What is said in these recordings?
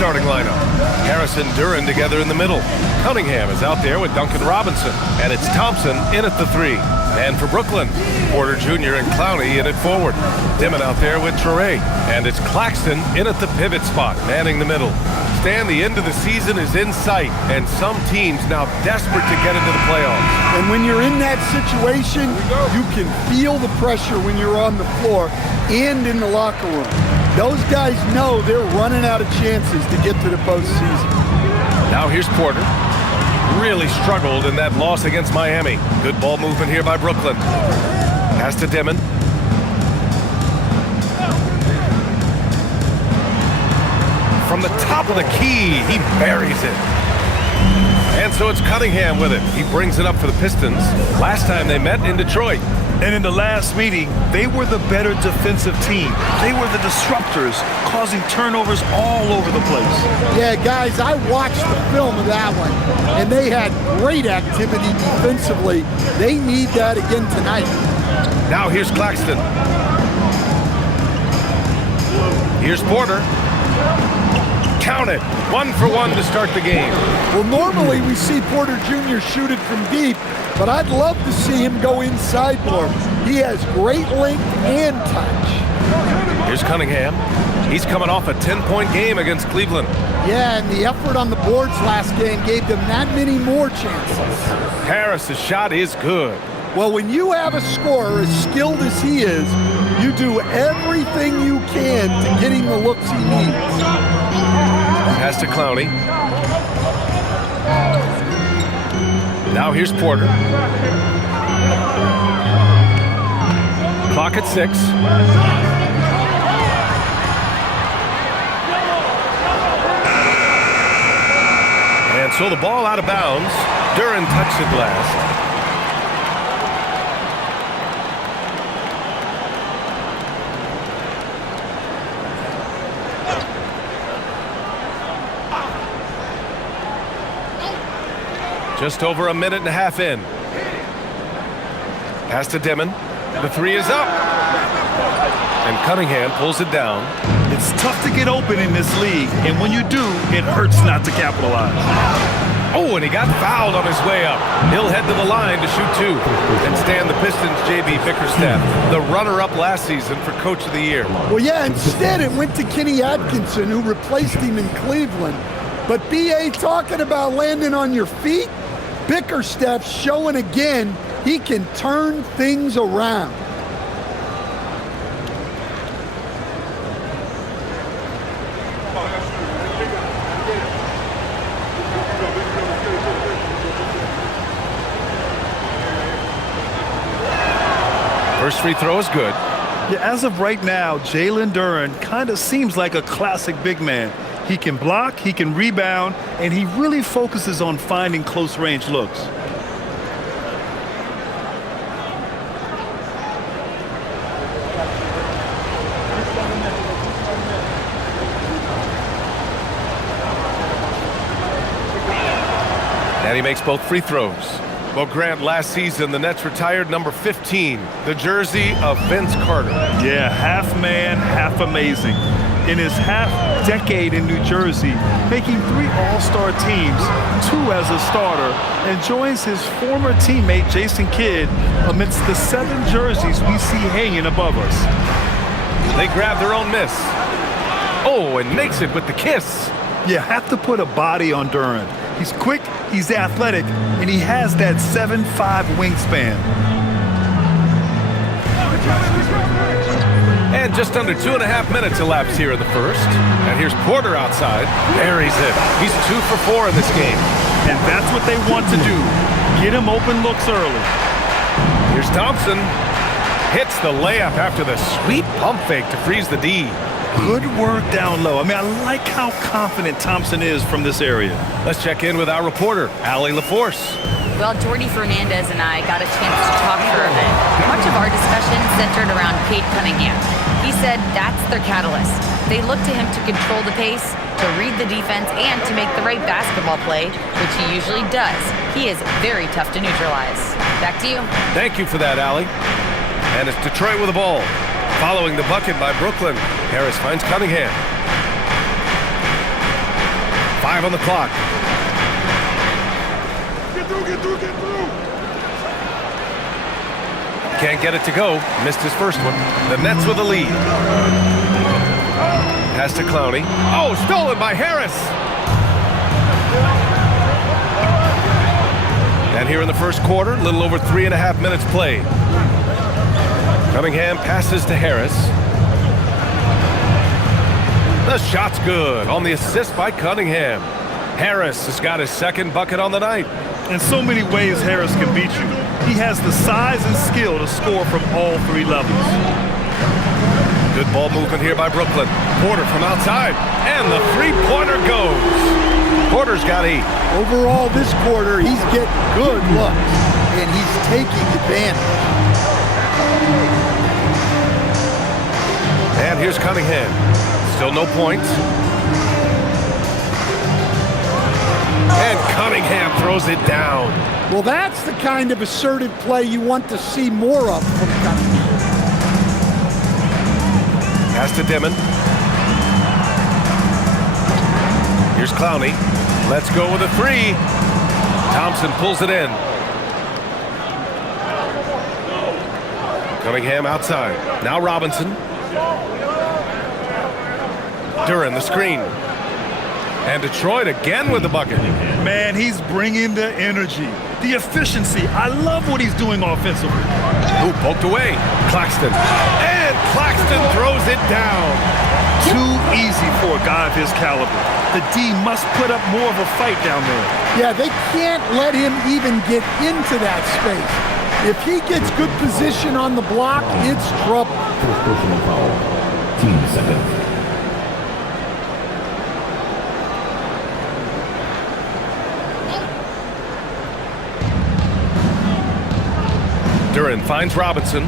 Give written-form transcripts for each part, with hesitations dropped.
starting lineup. Harris and Duran together in the middle. Cunningham is out there with Duncan Robinson. And it's Thompson in at the 3. And for Brooklyn, Porter Jr. and Clowney in at forward. Dimon out there with Traore. And it's Claxton in at the pivot spot, manning the middle. Stan, the end of the season is in sight, and some teams now desperate to get into the playoffs. And when you're in that situation, you can feel the pressure when you're on the floor and in the locker room. Those guys know they're running out of chances to get to the postseason. Now here's Porter. Really struggled in that loss against Miami. Good ball movement here by Brooklyn. Pass to Dimon. From the top of the key, he buries it. And so it's Cunningham with it. He brings it up for the Pistons. Last time they met in Detroit. And in the last meeting, they were the better defensive team. They were the disruptors, causing turnovers all over the place. Yeah, guys, I watched the film of that one, and they had great activity defensively. They need that again tonight. Now here's Claxton. Here's Porter. Count it. 1 for 1 to start the game. Well, normally we see Porter Jr. shoot it from deep, but I'd love to see him go inside more. He has great length and touch. Here's Cunningham. He's coming off a 10-point game against Cleveland. Yeah, and the effort on the boards last game gave them that many more chances. Harris's shot is good. Well, when you have a scorer as skilled as he is, you do everything you can to get him the looks he needs. Pass to Clowney. Now here's Porter. Clock at 6. And so the ball out of bounds. Duran touched it last. Just over a minute and a half in. Pass to Dimon. The 3 is up. And Cunningham pulls it down. It's tough to get open in this league, and when you do, it hurts not to capitalize. Oh, and he got fouled on his way up. He'll head to the line to shoot 2. And Stan, the Pistons' J.B. Bickerstaff, the runner-up last season for Coach of the Year. Well, yeah, instead it went to Kenny Atkinson, who replaced him in Cleveland. But B.A. talking about landing on your feet, Bickerstaff's showing again he can turn things around. First free throw is good. Yeah, as of right now, Jalen Duran kind of seems like a classic big man. He can block, he can rebound, and he really focuses on finding close-range looks. And he makes both free throws. Well, Grant, last season, the Nets retired number 15, the jersey of Vince Carter. Yeah, half man, half amazing. In his half-decade in New Jersey, making 3 All-Star teams, 2 as a starter, and joins his former teammate Jason Kidd amidst the 7 jerseys we see hanging above us. They grab their own miss. Oh, and makes it with the kiss. You have to put a body on Duran. He's quick, he's athletic, and he has that 7'5" wingspan. And just under 2.5 minutes elapsed here in the first. And here's Porter outside. Buries it. He's 2 for 4 in this game. And that's what they want to do. Get him open looks early. Here's Thompson. Hits the layup after the sweet pump fake to freeze the D. Good work down low. I mean, I like how confident Thompson is from this area. Let's check in with our reporter, Allie LaForce. Well, Jordy Fernandez and I got a chance to talk for a bit. Much of our discussion centered around Cade Cunningham. He said that's their catalyst. They look to him to control the pace, to read the defense, and to make the right basketball play, which he usually does. He is very tough to neutralize. Back to you. Thank you for that, Allie. And it's Detroit with the ball. Following the bucket by Brooklyn, Harris finds Cunningham. 5 on the clock. Get through. Can't get it to go. Missed his first one. The Nets with a lead. Pass to Clowney. Oh, stolen by Harris. And here in the first quarter, a little over 3.5 minutes played. Cunningham passes to Harris. The shot's good on the assist by Cunningham. Harris has got his second bucket on the night. In so many ways, Harris can beat you. He has the size and skill to score from all 3 levels. Good ball movement here by Brooklyn. Porter from outside, and the three-pointer goes. Porter's got 8. Overall, this quarter, he's getting good looks, and he's taking advantage. And here's Cunningham. Still no points. And Cunningham throws it down. Well, that's the kind of assertive play you want to see more of from Cunningham. Pass to Dimon. Here's Clowney. Let's go with a 3. Thompson pulls it in. Cunningham outside. Now Robinson. Duran the screen. And Detroit again with the bucket. Man, he's bringing the energy, the efficiency. I love what he's doing offensively. Ooh, poked away. Claxton. And Claxton throws it down. Too easy for a guy of his caliber. The D must put up more of a fight down there. Yeah, they can't let him even get into that space. If he gets good position on the block, it's trouble. First personal foul. Team seconds. Duran finds Robinson.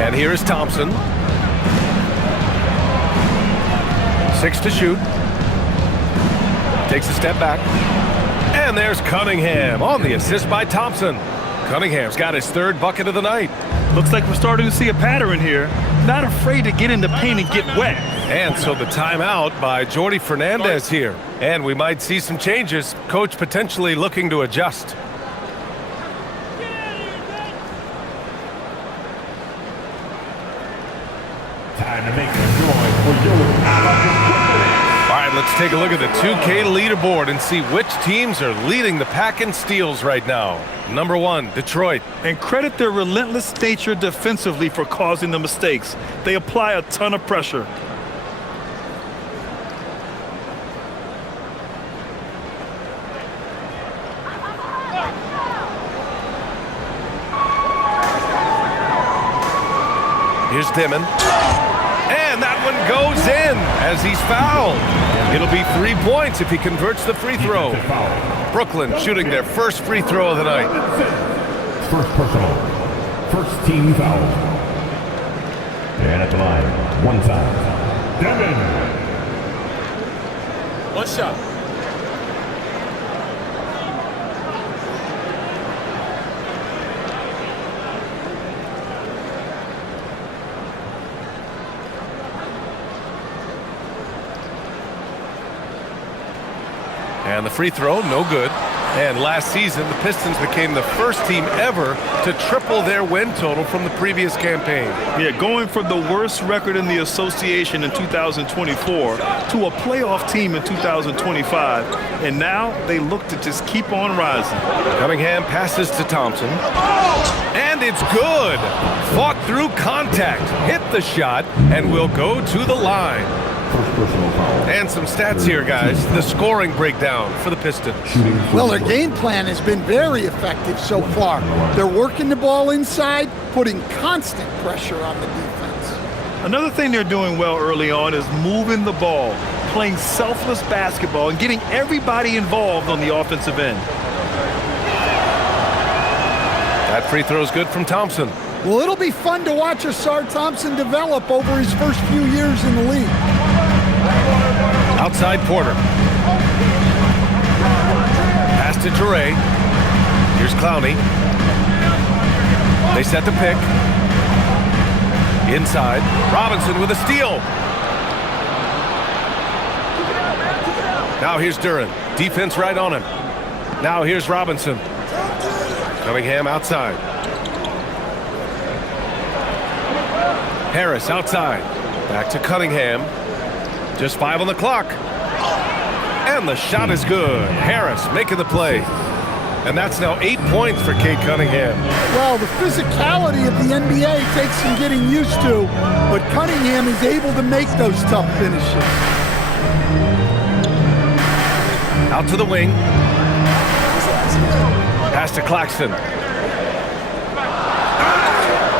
And here is Thompson. 6 to shoot. Takes a step back. And there's Cunningham on the assist by Thompson. Cunningham's got his 3rd bucket of the night. Looks like we're starting to see a pattern here. Not afraid to get in the paint and get wet. And so the timeout by Jordi Fernandez here. And we might see some changes. Coach potentially looking to adjust. Time to make a join for your All right, let's take a look at the 2K leaderboard and see which teams are leading the pack in steals right now. Number 1, Detroit. And credit their relentless nature defensively for causing the mistakes. They apply a ton of pressure. Here's Dimon. And that one goes in as he's fouled. It'll be 3 points if he converts the free throw. Brooklyn shooting their first free throw of the night. First personal. First team foul. And at the line, 1 time. Dimon. One shot. And the free throw, no good. And last season, the Pistons became the first team ever to triple their win total from the previous campaign. Yeah, going from the worst record in the association in 2024 to a playoff team in 2025. And now they look to just keep on rising. Cunningham passes to Thompson. And it's good. Fought through contact, hit the shot, and will go to the line. First personal foul. And some stats here, guys. The scoring breakdown for the Pistons. Well, their game plan has been very effective so far. They're working the ball inside, putting constant pressure on the defense. Another thing they're doing well early on is moving the ball, playing selfless basketball, and getting everybody involved on the offensive end. That free throw is good from Thompson. Well, it'll be fun to watch Asar Thompson develop over his first few years in the league. Outside Porter. Pass to Toure. Here's Clowney. They set the pick. Inside. Robinson with a steal. Now here's Duran. Defense right on him. Now here's Robinson. Cunningham outside. Harris outside. Back to Cunningham. Just 5 on the clock. And the shot is good. Harris making the play. And that's now 8 points for Cade Cunningham. Well, the physicality of the NBA takes some getting used to, but Cunningham is able to make those tough finishes. Out to the wing. Pass to Claxton.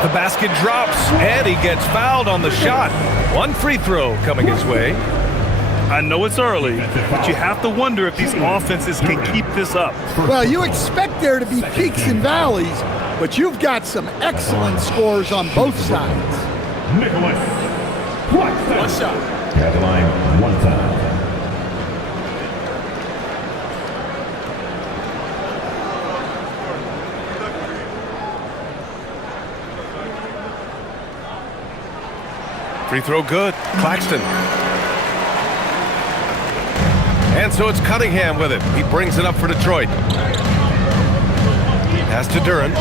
The basket drops, and he gets fouled on the shot. One free throw coming his way. I know it's early, but you have to wonder if these offenses can keep this up. Well, you expect there to be peaks and valleys, but you've got some excellent scores on both sides. Nicholas. One shot. At the line, one time. Free throw good. Claxton. And so it's Cunningham with it. He brings it up for Detroit. Pass to Duran.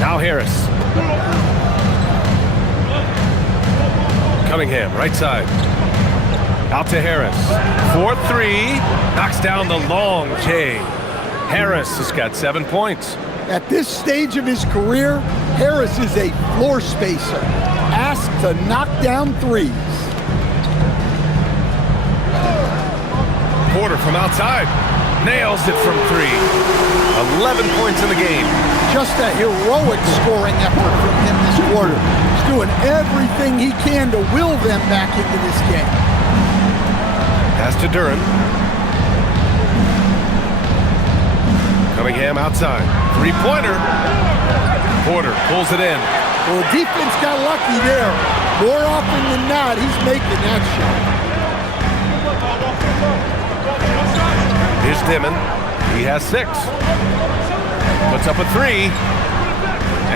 Now Harris. Cunningham, right side. Out to Harris. 4-3. Knocks down the long J. Harris has got 7 points. At this stage of his career, Harris is a floor spacer, asked to knock down threes. Porter from outside. Nails it from 3. 11 points in the game. Just a heroic scoring effort from him this quarter. He's doing everything he can to will them back into this game. Pass to Duran. Cunningham outside. Three-pointer. Porter pulls it in. Well, the defense got lucky there. More often than not, he's making that shot. Here's Dimon. He has 6. Puts up a 3.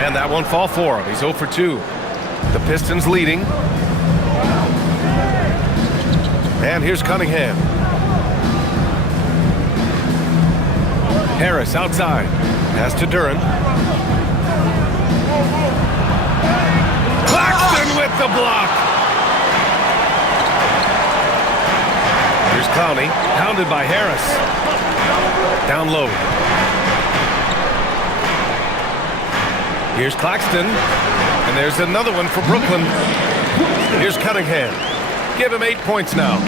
And that won't fall for him. He's 0 for 2. The Pistons leading. And here's Cunningham. Harris outside. Pass to Duran. Claxton with the block. Here's Clowney, pounded by Harris. Down low. Here's Claxton. And there's another one for Brooklyn. Here's Cunningham. Give him 8 points now.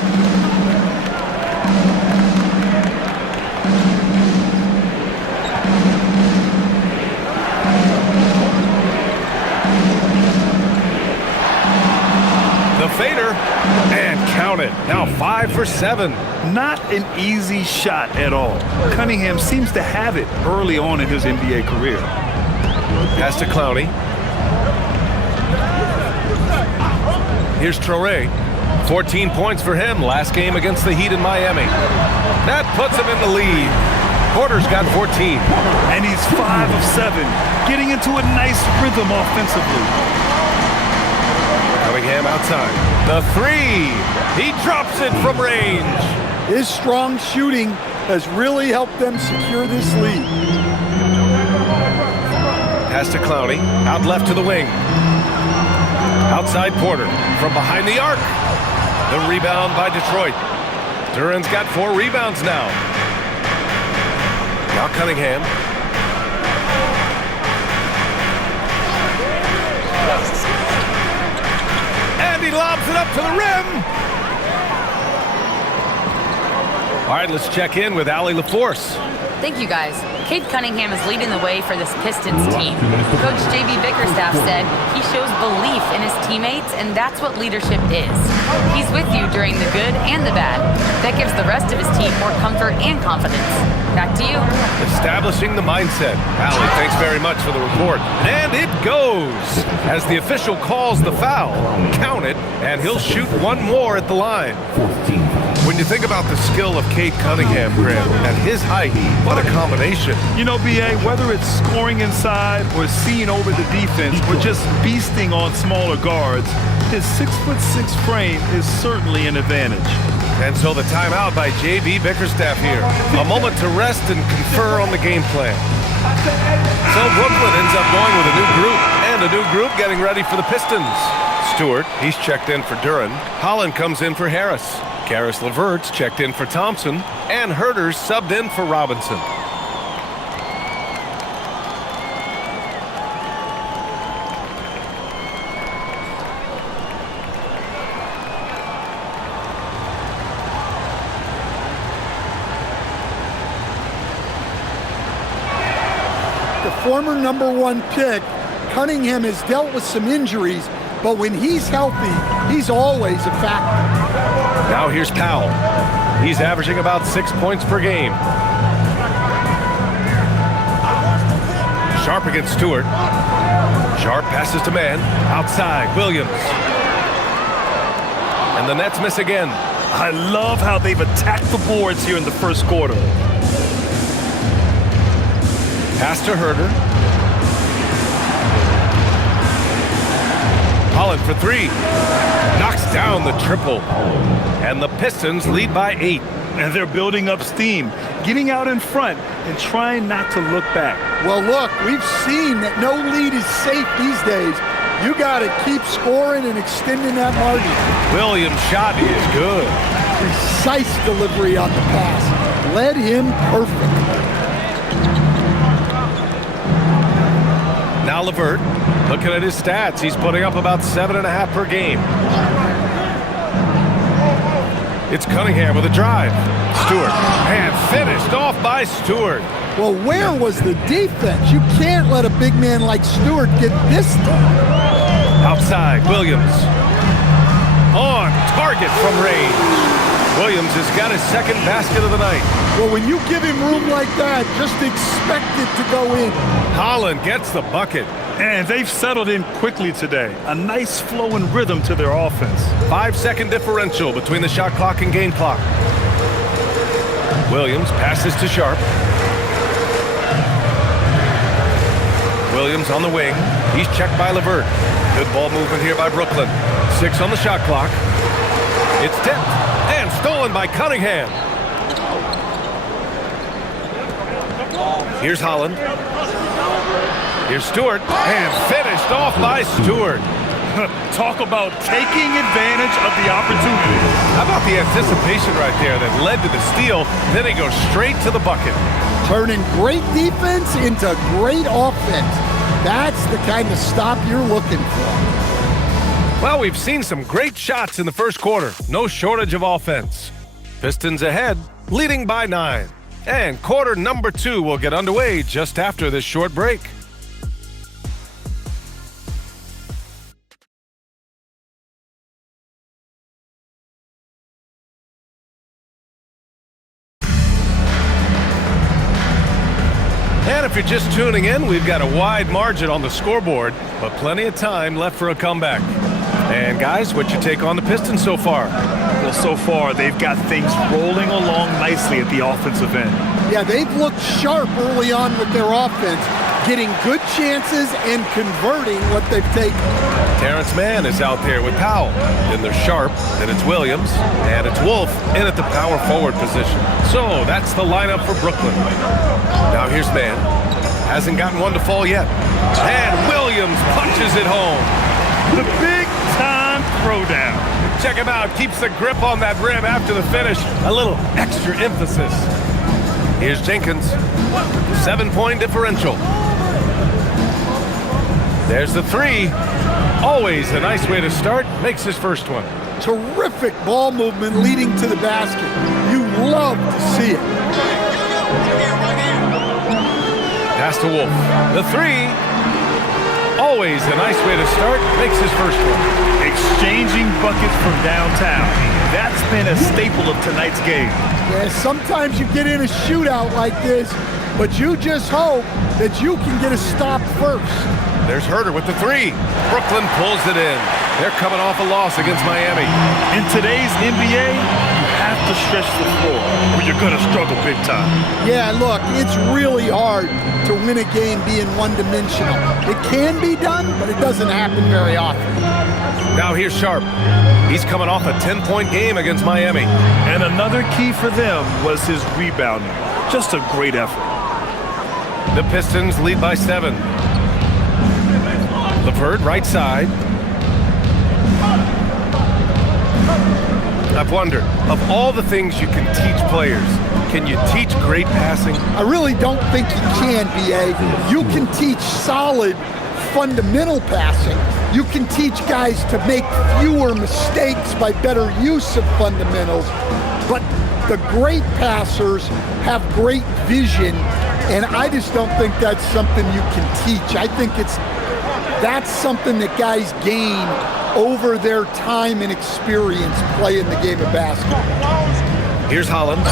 The fader, and count it. Now 5 for 7. Not an easy shot at all. Cunningham seems to have it early on in his NBA career. Pass to Clowney. Here's Traoré. 14 points for him last game against the Heat in Miami. That puts him in the lead. Porter's got 14. And he's 5 of 7, getting into a nice rhythm offensively. Cunningham outside. The 3. He drops it from range. His strong shooting has really helped them secure this lead. Pass to Clowney. Out left to the wing. Outside Porter. From behind the arc. The rebound by Detroit. Duran's got 4 rebounds now. Now Cunningham. And he lobs it up to the rim. All right, let's check in with Allie LaForce. Thank you, guys. Cade Cunningham is leading the way for this Pistons team. Coach J.B. Bickerstaff said he shows belief in his teammates, and that's what leadership is. He's with you during the good and the bad. That gives the rest of his team more comfort and confidence. Back to you. Establishing the mindset. Allie, thanks very much for the report. And it goes. As the official calls the foul, count it, and he'll shoot one more at the line. 14. When you think about the skill of Cade Cunningham, Graham, at his height, what a combination. You know, B.A., whether it's scoring inside or seeing over the defense or just feasting on smaller guards, His 6'6" frame is certainly an advantage. And so the timeout by J.B. Bickerstaff here. A moment to rest and confer on the game plan. So Brooklyn ends up going with a new group, and a new group getting ready for the Pistons. Stewart, he's checked in for Duren. Holland comes in for Harris. Caris LeVert's checked in for Thompson, and Herter's subbed in for Robinson. The former #1 pick, Cunningham has dealt with some injuries, but when he's healthy, he's always a factor. Now here's Powell. He's averaging about 6 points per game. Sharp against Stewart. Sharp passes to man. Outside, Williams. And the Nets miss again. I love how they've attacked the boards here in the first quarter. Pass to Herter. Holland for three. Knocks down the triple. And the Pistons lead by 8. And they're building up steam, getting out in front and trying not to look back. Well, look, we've seen that no lead is safe these days. You got to keep scoring and extending that margin. Williams' shot is good. Precise delivery on the pass. Led him perfect. Now LeVert, looking at his stats, he's putting up about 7.5 per game. It's Cunningham with a drive. Stewart, and finished off by Stewart. Well, where was the defense? You can't let a big man like Stewart get this done. Outside, Williams. On target from range. Williams has got his second basket of the night. Well, when you give him room like that, just expect it to go in. Holland gets the bucket. And they've settled in quickly today. A nice flow and rhythm to their offense. 5-second differential between the shot clock and game clock. Williams passes to Sharp. Williams on the wing. He's checked by LeVert. Good ball movement here by Brooklyn. 6 on the shot clock. It's tipped and stolen by Cunningham. Here's Holland. Here's Stewart, and finished off by Stewart. Talk about taking advantage of the opportunity. How about the anticipation right there that led to the steal, then he goes straight to the bucket. Turning great defense into great offense. That's the kind of stop you're looking for. Well, we've seen some great shots in the first quarter. No shortage of offense. Pistons ahead, leading by 9. And quarter number 2 will get underway just after this short break. And if you're just tuning in, we've got a wide margin on the scoreboard, but plenty of time left for a comeback. And guys, what's your take on the Pistons so far? Well, so far, they've got things rolling along nicely at the offensive end. Yeah, they've looked sharp early on with their offense, getting good chances and converting what they've taken. Terrence Mann is out there with Powell. Then there's Sharp, then it's Williams, and it's Wolf in at the power forward position. So that's the lineup for Brooklyn. Now here's Mann. Hasn't gotten one to fall yet. And Williams punches it home. The big-time throwdown. Check him out. Keeps the grip on that rim after the finish. A little extra emphasis. Here's Jenkins. 7-point differential. There's the 3. Always a nice way to start. Makes his first one. Terrific ball movement leading to the basket. You love to see it. Pass to Wolf. The 3. Always a nice way to start. Makes his first one. Exchanging buckets from downtown. That's been a staple of tonight's game. Yeah, sometimes you get in a shootout like this, but you just hope that you can get a stop first. There's Herter with the 3. Brooklyn pulls it in. They're coming off a loss against Miami. In today's NBA, you have to stretch the floor or you're going to struggle big time. Yeah, look, it's really hard to win a game being one-dimensional. It can be done, but it doesn't happen very often. Now here's Sharp. He's coming off a 10-point game against Miami. And another key for them was his rebounding. Just a great effort. The Pistons lead by 7. LeVert, right side. I've wondered, of all the things you can teach players, can you teach great passing? I really don't think you can, B.A. You can teach solid fundamental passing. You can teach guys to make fewer mistakes by better use of fundamentals. But the great passers have great vision, and I just don't think that's something you can teach. I think that's something that guys gain over their time and experience playing the game of basketball. Here's Holland.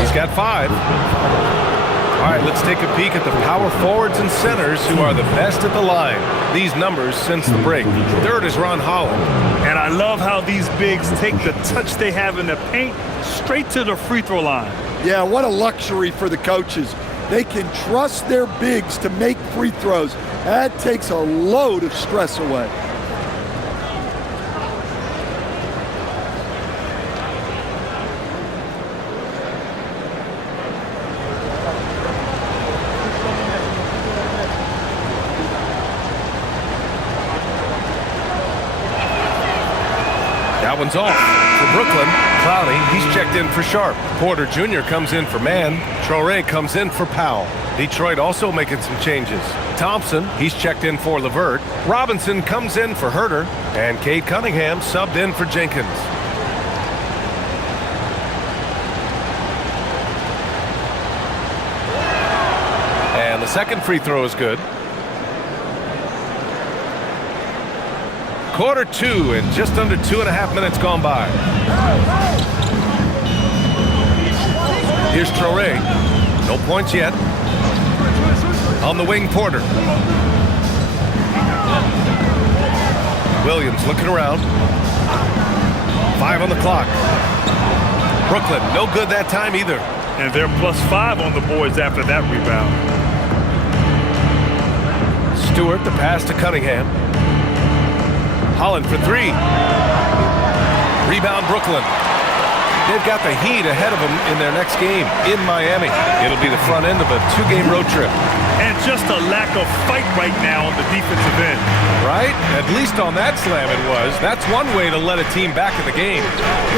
He's got 5. All right, let's take a peek at the power forwards and centers who are the best at the line. These numbers since the break. Third is Ron Holland. And I love how these bigs take the touch they have in the paint straight to the free throw line. Yeah, what a luxury for the coaches. They can trust their bigs to make free throws. That takes a load of stress away. That one's off. For Brooklyn, Clowney, he's checked in for Sharp. Porter Jr. comes in for Mann. Traore comes in for Powell. Detroit also making some changes. Thompson, he's checked in for LeVert. Robinson comes in for Herter. And Cade Cunningham subbed in for Jenkins. And the second free throw is good. Quarter 2 and just under 2.5 minutes gone by. Here's Traore. No points yet. On the wing, Porter. Williams looking around. 5 on the clock. Brooklyn, no good that time either. And they're +5 on the boards after that rebound. Stewart, the pass to Cunningham. Holland for 3. Rebound Brooklyn. They've got the Heat ahead of them in their next game in Miami. It'll be the front end of a 2-game road trip. And just a lack of fight right now on the defensive end. Right? At least on that slam it was. That's one way to let a team back in the game.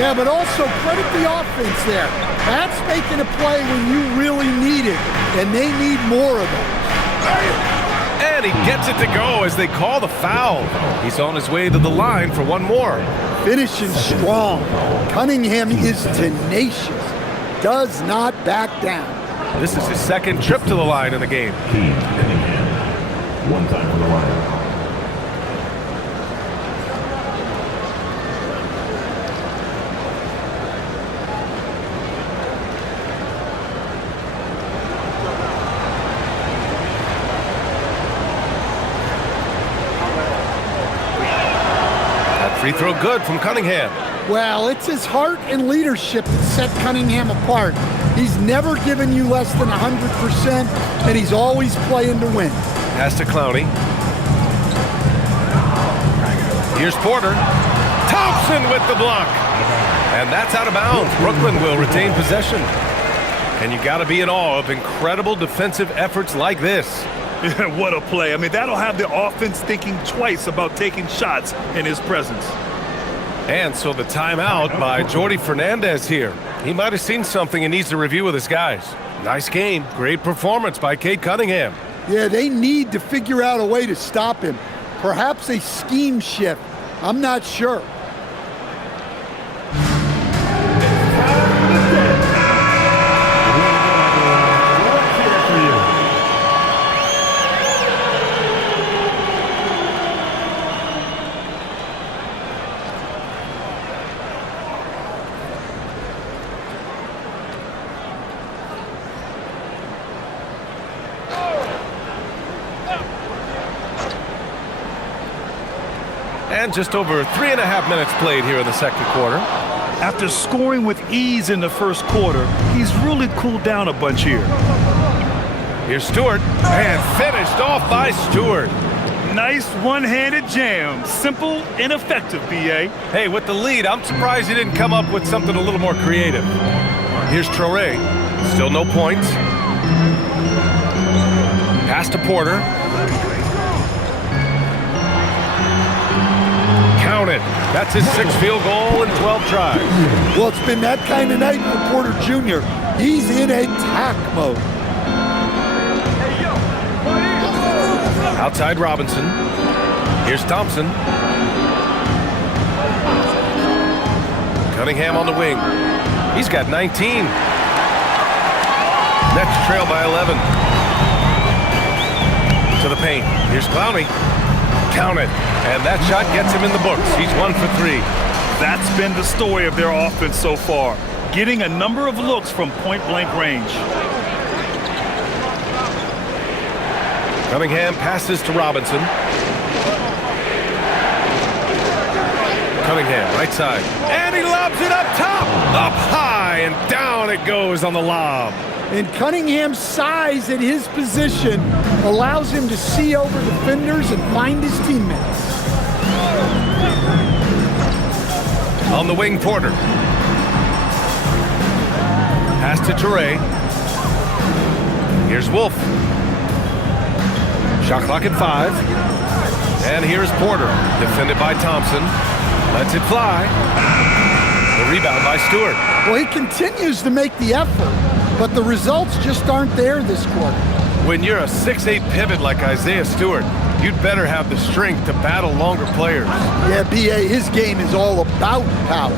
Yeah, but also credit the offense there. That's making a play when you really need it, and they need more of it. And he gets it to go as they call the foul. He's on his way to the line for one more. Finishing strong. Cunningham is tenacious. Does not back down. This is his second trip to the line in the game. One time for the line. Free throw good from Cunningham. Well, it's his heart and leadership that set Cunningham apart. He's never given you less than 100%, and he's always playing to win. Pass to Clowney. Here's Porter. Thompson with the block. And that's out of bounds. Brooklyn will retain possession. And you got to be in awe of incredible defensive efforts like this. What a play. I mean, that'll have the offense thinking twice about taking shots in his presence. And so the timeout by Jordi Fernandez here. He might have seen something and needs to review with his guys. Nice game. Great performance by Cade Cunningham. Yeah, they need to figure out a way to stop him. Perhaps a scheme shift. I'm not sure. And just over 3.5 minutes played here in the second quarter. After scoring with ease in the first quarter, he's really cooled down a bunch here. Here's Stewart, and finished off by Stewart. Nice one-handed jam. Simple and effective, B.A. Hey, with the lead, I'm surprised he didn't come up with something a little more creative. Here's Traoré. Still no points. Pass to Porter. Count it. That's his 6th field goal in 12 tries. Well, it's been that kind of night for Porter Jr. He's in attack mode. Outside Robinson. Here's Thompson. Cunningham on the wing. He's got 19. Nets trail by 11. To the paint. Here's Clowney. Count it. And that shot gets him in the books. He's 1 for 3. That's been the story of their offense so far, getting a number of looks from point-blank range. Cunningham passes to Robinson. Cunningham, right side. And he lobs it up top. Up high, and down it goes on the lob. And Cunningham's size at his position allows him to see over defenders and find his teammates. On the wing, Porter. Pass to Traoré. Here's Wolf. Shot clock at 5. And here's Porter, defended by Thompson. Lets it fly. The rebound by Stewart. Well, he continues to make the effort, but the results just aren't there this quarter. When you're a 6'8" pivot like Isaiah Stewart, you'd better have the strength to battle longer players. Yeah, B.A., his game is all about power.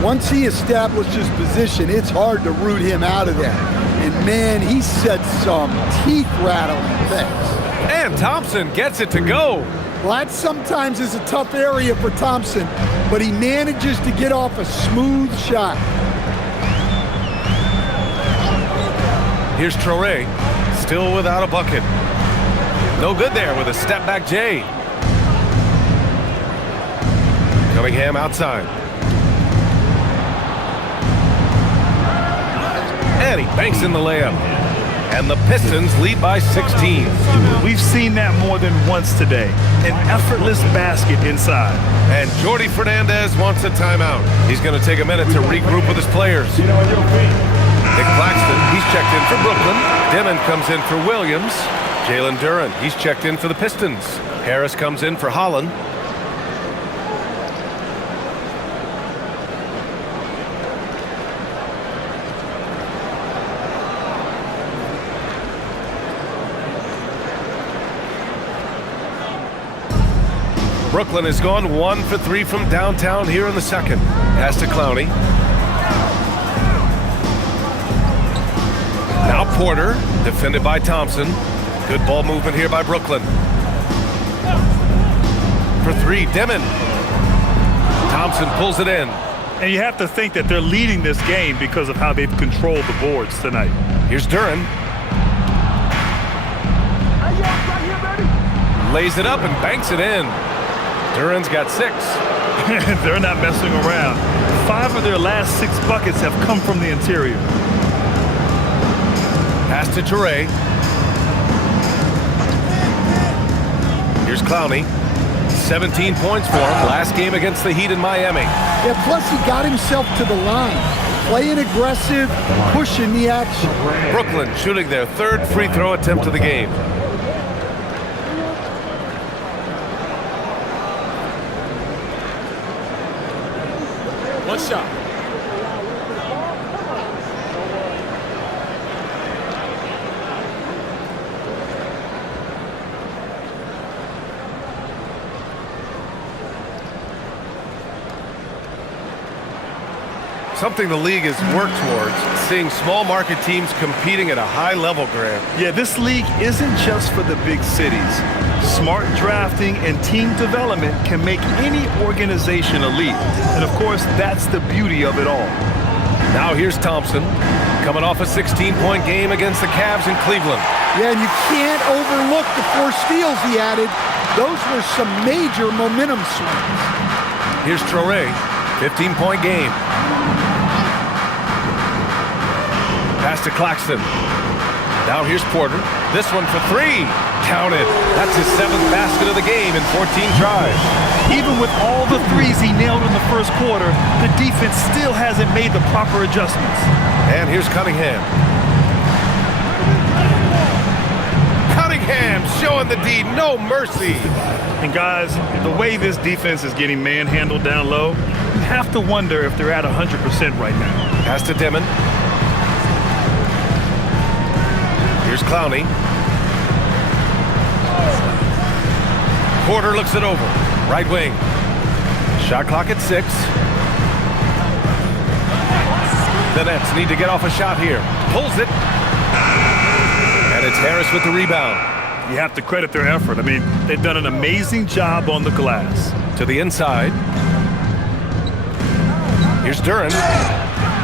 Once he establishes position, it's hard to root him out of that. And, man, he said some teeth-rattling things. And Thompson gets it to go. Well, that sometimes is a tough area for Thompson, but he manages to get off a smooth shot. Here's Traoré, still without a bucket. No good there with a step-back J. Cunningham outside. And he banks in the layup. And the Pistons lead by 16. We've seen that more than once today. An effortless basket inside. And Jordi Fernandez wants a timeout. He's going to take a minute to regroup with his players. Nick Claxton, he's checked in for Brooklyn. Dimon comes in for Williams. Jalen Duren, he's checked in for the Pistons. Harris comes in for Holland. Brooklyn has gone 1 for 3 from downtown here in the second. Pass to Clowney. Now Porter, defended by Thompson. Good ball movement here by Brooklyn. For 3, Dimon. Thompson pulls it in. And you have to think that they're leading this game because of how they've controlled the boards tonight. Here's Duren. Lays it up and banks it in. Duren's got 6. They're not messing around. 5 of their last 6 buckets have come from the interior. Pass to Traoré. Here's Clowney. 17 points for him. Last game against the Heat in Miami. Yeah, plus he got himself to the line. Playing aggressive, pushing the action. Brooklyn shooting their 3rd free throw attempt of the game. One shot. Something the league has worked towards, seeing small market teams competing at a high level, Grant. Yeah, this league isn't just for the big cities. Smart drafting and team development can make any organization elite. And of course, that's the beauty of it all. Now here's Thompson, coming off a 16-point game against the Cavs in Cleveland. Yeah, and you can't overlook the 4 steals he added. Those were some major momentum swings. Here's Traoré, 15-point game. Pass to Claxton. Now here's Porter. This one for three. Counted. That's his 7th basket of the game in 14 tries. Even with all the threes he nailed in the first quarter, the defense still hasn't made the proper adjustments. And here's Cunningham. Cunningham showing the D, no mercy. And guys, the way this defense is getting manhandled down low, you have to wonder if they're at 100% right now. Pass to Dimon. Here's Clowney. Porter looks it over. Right wing. Shot clock at 6. The Nets need to get off a shot here. Pulls it. And it's Harris with the rebound. You have to credit their effort. I mean, they've done an amazing job on the glass. To the inside. Here's Duren.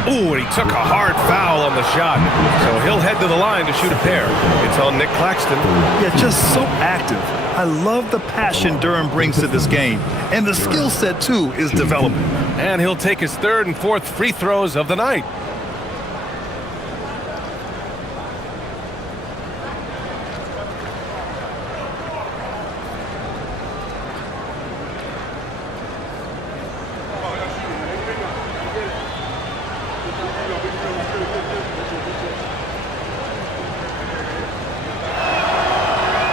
Ooh, and he took a hard foul on the shot. So he'll head to the line to shoot a pair. It's on Nick Claxton. Yeah, just so active. I love the passion Duren brings to this game. And the skill set, too, is developing. And he'll take his 3rd and 4th free throws of the night.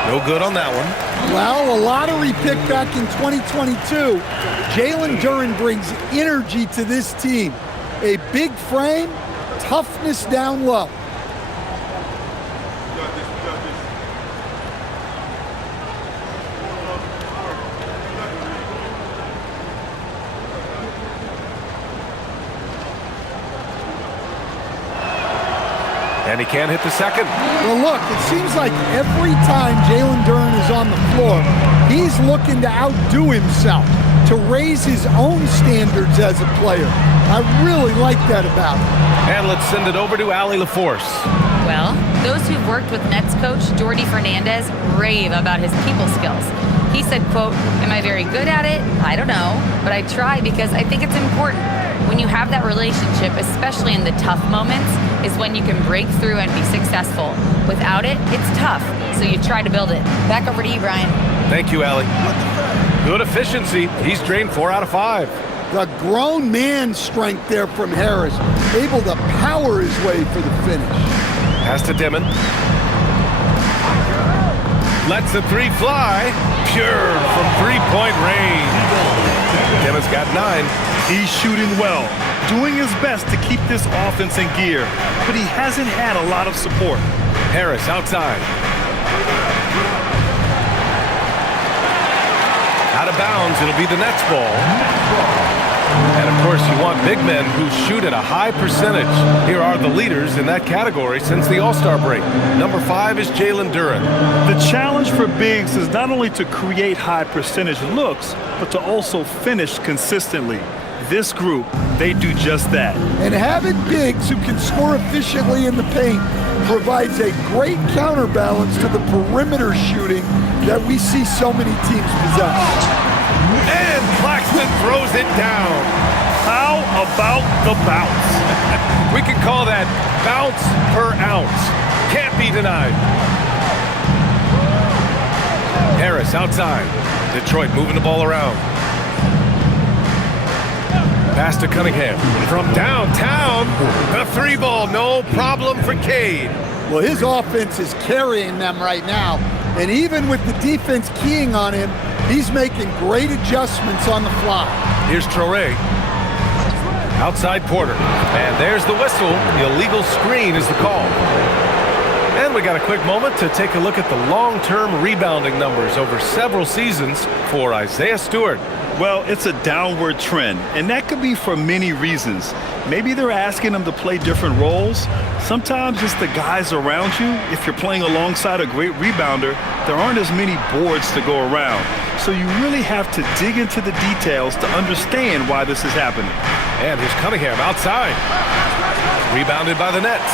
No good on that one. Well, a lottery pick back in 2022. Jalen Duren brings energy to this team. A big frame, toughness down low. And he can't hit the second. Well, look, it seems like every time Jalen Duren is on the floor, he's looking to outdo himself, to raise his own standards as a player. I really like that about him. And let's send it over to Allie LaForce. Well, those who've worked with Nets coach Jordi Fernandez rave about his people skills. He said, quote, "Am I very good at it? I don't know, but I try because I think it's important. When you have that relationship, especially in the tough moments, is when you can break through and be successful. Without it, it's tough, so you try to build it." Back over to you, Brian. Thank you, Allie. Good efficiency. He's drained 4 out of 5. The grown man strength there from Harris, able to power his way for the finish. Pass to Dimon. Lets the 3 fly. Pure from 3-point range. Dimon's got 9. He's shooting well, doing his best to keep this offense in gear, but he hasn't had a lot of support. Harris outside. Out of bounds, it'll be the Nets ball. And of course, you want big men who shoot at a high percentage. Here are the leaders in that category since the All-Star break. Number 5 is Jalen Duren. The challenge for bigs is not only to create high percentage looks, but to also finish consistently. This group, they do just that. And having bigs who can score efficiently in the paint provides a great counterbalance to the perimeter shooting that we see so many teams possess. And Claxton throws it down. How about the bounce? We can call that bounce per ounce. Can't be denied. Harris outside. Detroit moving the ball around. Pass to Cunningham. From downtown, the 3 ball, no problem for Cade. Well, his offense is carrying them right now. And even with the defense keying on him, he's making great adjustments on the fly. Here's Traoré. Outside Porter. And there's the whistle. The illegal screen is the call. And we got a quick moment to take a look at the long-term rebounding numbers over several seasons for Isaiah Stewart. Well, it's a downward trend, and that could be for many reasons. Maybe they're asking him to play different roles. Sometimes it's the guys around you. If you're playing alongside a great rebounder, there aren't as many boards to go around. So you really have to dig into the details to understand why this is happening. And here's Cunningham outside. Rebounded by the Nets.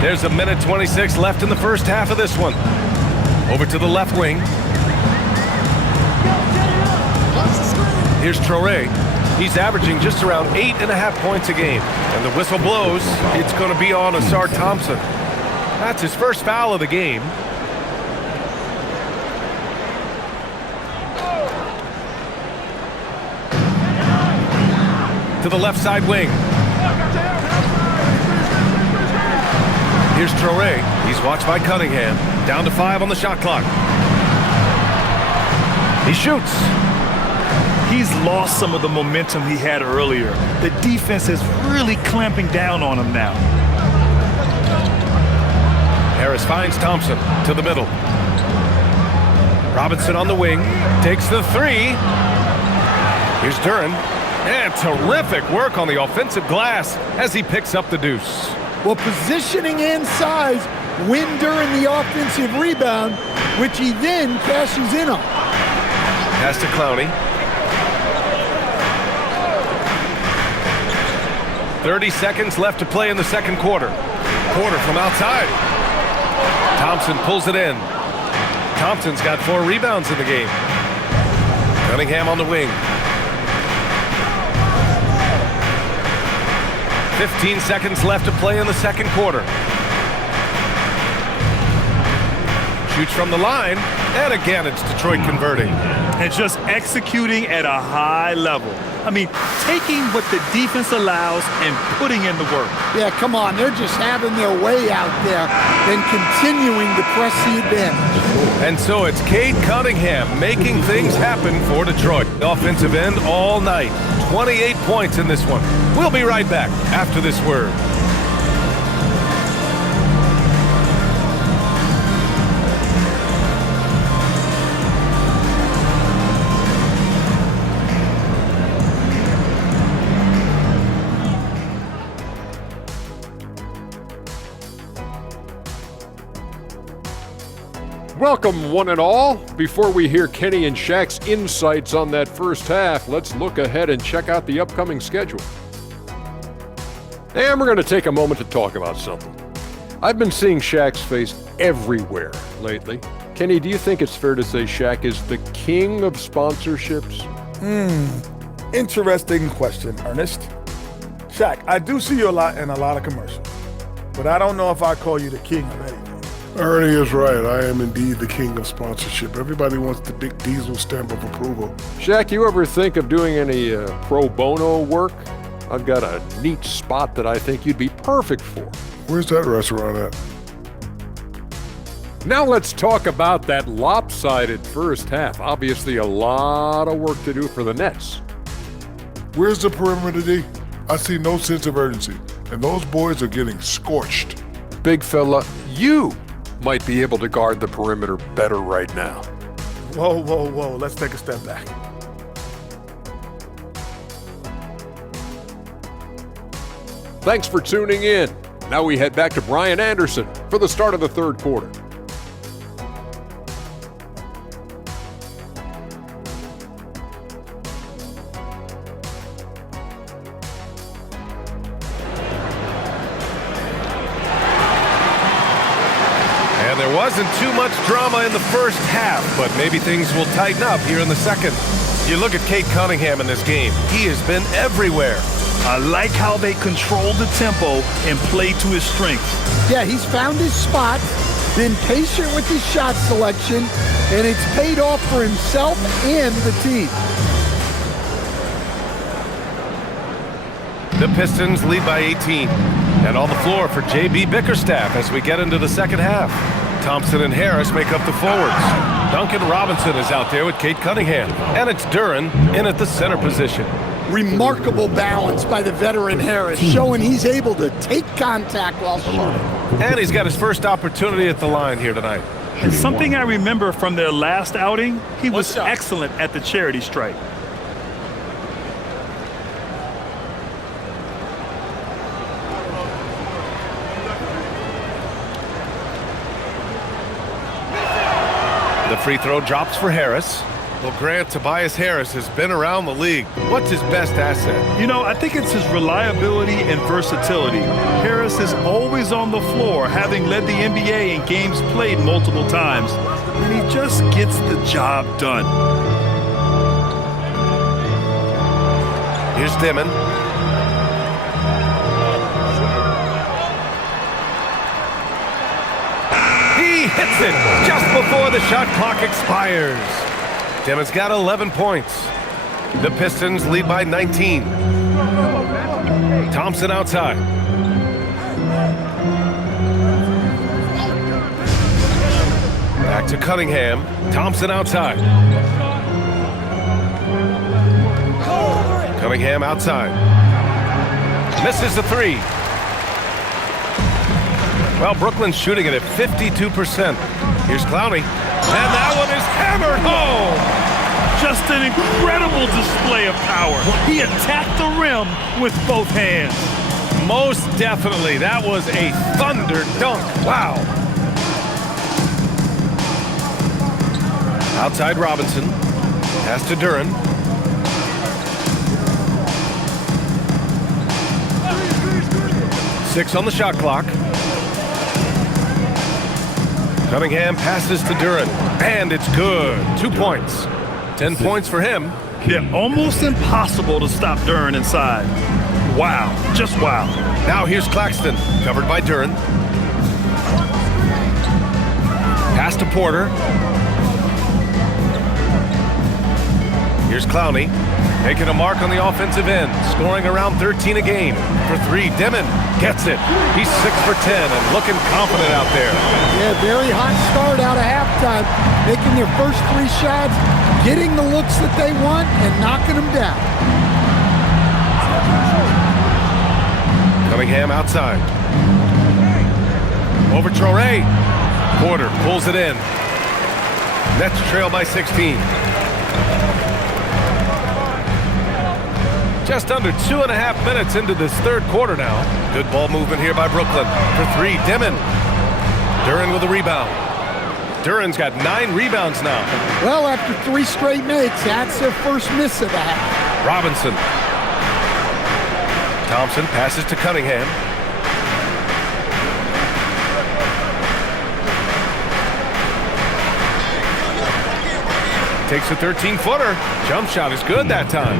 There's 1:26 left in the first half of this one. Over to the left wing. Here's Traoré. He's averaging just around 8.5 points a game. And the whistle blows. It's going to be on Asar Thompson. That's his first foul of the game. To the left side wing. Here's Traoré. He's watched by Cunningham. Down to 5 on the shot clock. He shoots. He's lost some of the momentum he had earlier. The defense is really clamping down on him now. Harris finds Thompson to the middle. Robinson on the wing. Takes the 3. Here's Duren. And terrific work on the offensive glass as he picks up the deuce. Well, positioning and size win during the offensive rebound, which he then cashes in on. Pass to Clowney. 30 seconds left to play in the second quarter. Porter from outside. Thompson pulls it in. Thompson's got 4 rebounds in the game. Cunningham on the wing. 15 seconds left to play in the second quarter. Shoots from the line, and again it's Detroit converting. And just executing at a high level. I mean, taking what the defense allows and putting in the work. Yeah, come on. They're just having their way out there and continuing to press the advantage. And so it's Cade Cunningham making things happen for Detroit. Offensive end all night. 28 points in this one. We'll be right back after this word. Welcome, one and all. Before we hear Kenny and Shaq's insights on that first half, let's look ahead and check out the upcoming schedule. And we're going to take a moment to talk about something. I've been seeing Shaq's face everywhere lately. Kenny, do you think it's fair to say Shaq is the king of sponsorships? Interesting question, Ernest. Shaq, I do see you a lot in a lot of commercials, but I don't know if I call you the king of anything. Ernie is right. I am indeed the king of sponsorship. Everybody wants the big diesel stamp of approval. Shaq, you ever think of doing any pro bono work? I've got a neat spot that I think you'd be perfect for. Where's that restaurant at? Now let's talk about that lopsided first half. Obviously a lot of work to do for the Nets. Where's the perimeter D? I see no sense of urgency, and those boys are getting scorched. Big fella, you might be able to guard the perimeter better right now. Whoa, whoa, whoa. Let's take a step back. Thanks for tuning in. Now we head back to Brian Anderson for the start of the third quarter. And there wasn't too much drama in the first half, but maybe things will tighten up here in the second. You look at Cade Cunningham in this game. He has been everywhere. I like how they control the tempo and play to his strengths. Yeah, he's found his spot, been patient with his shot selection, and it's paid off for himself and the team. The Pistons lead by 18. And on the floor for J.B. Bickerstaff as we get into the second half. Thompson and Harris make up the forwards. Duncan Robinson is out there with Cade Cunningham. And it's Duren in at the center position. Remarkable balance by the veteran Harris, showing he's able to take contact while shooting. And he's got his first opportunity at the line here tonight. And something I remember from their last outing, he was excellent at the charity stripe. The free throw drops for Harris. Well, Grant, Tobias Harris has been around the league. What's his best asset? You know, I think it's his reliability and versatility. Harris is always on the floor, having led the NBA in games played multiple times. And he just gets the job done. Here's Dimon. He hits it just before the shot clock expires. Dimon's got 11 points. The Pistons lead by 19. Thompson outside. Back to Cunningham. Thompson outside. Cunningham outside. Misses the three. Well, Brooklyn's shooting it at 52%. Here's Clowney. And that one is hammered home. Just an incredible display of power. He attacked the rim with both hands. Most definitely. That was a thunder dunk. Wow. Outside Robinson. Pass to Duren. Six on the shot clock. Cunningham passes to Duren. And it's good. 2 points. 10 points for him. Yeah, almost impossible to stop Duren inside. Wow. Just wow. Now here's Claxton. Covered by Duren. Pass to Porter. Here's Clowney, making a mark on the offensive end, scoring around 13 a game. For three, Dimon gets it. He's 6 for 10 and looking confident out there. Yeah, very hot start out of halftime, making their first 3 shots, getting the looks that they want, and knocking them down. Cunningham outside. Over Traore. Porter pulls it in. Nets trail by 16. Just under 2.5 minutes into this third quarter now. Good ball movement here by Brooklyn. For three, Dimon. Duren with a rebound. Duren's got 9 rebounds now. Well, after 3 straight makes, that's their first miss of the half. Robinson. Thompson passes to Cunningham. Takes a 13-footer. Jump shot is good that time.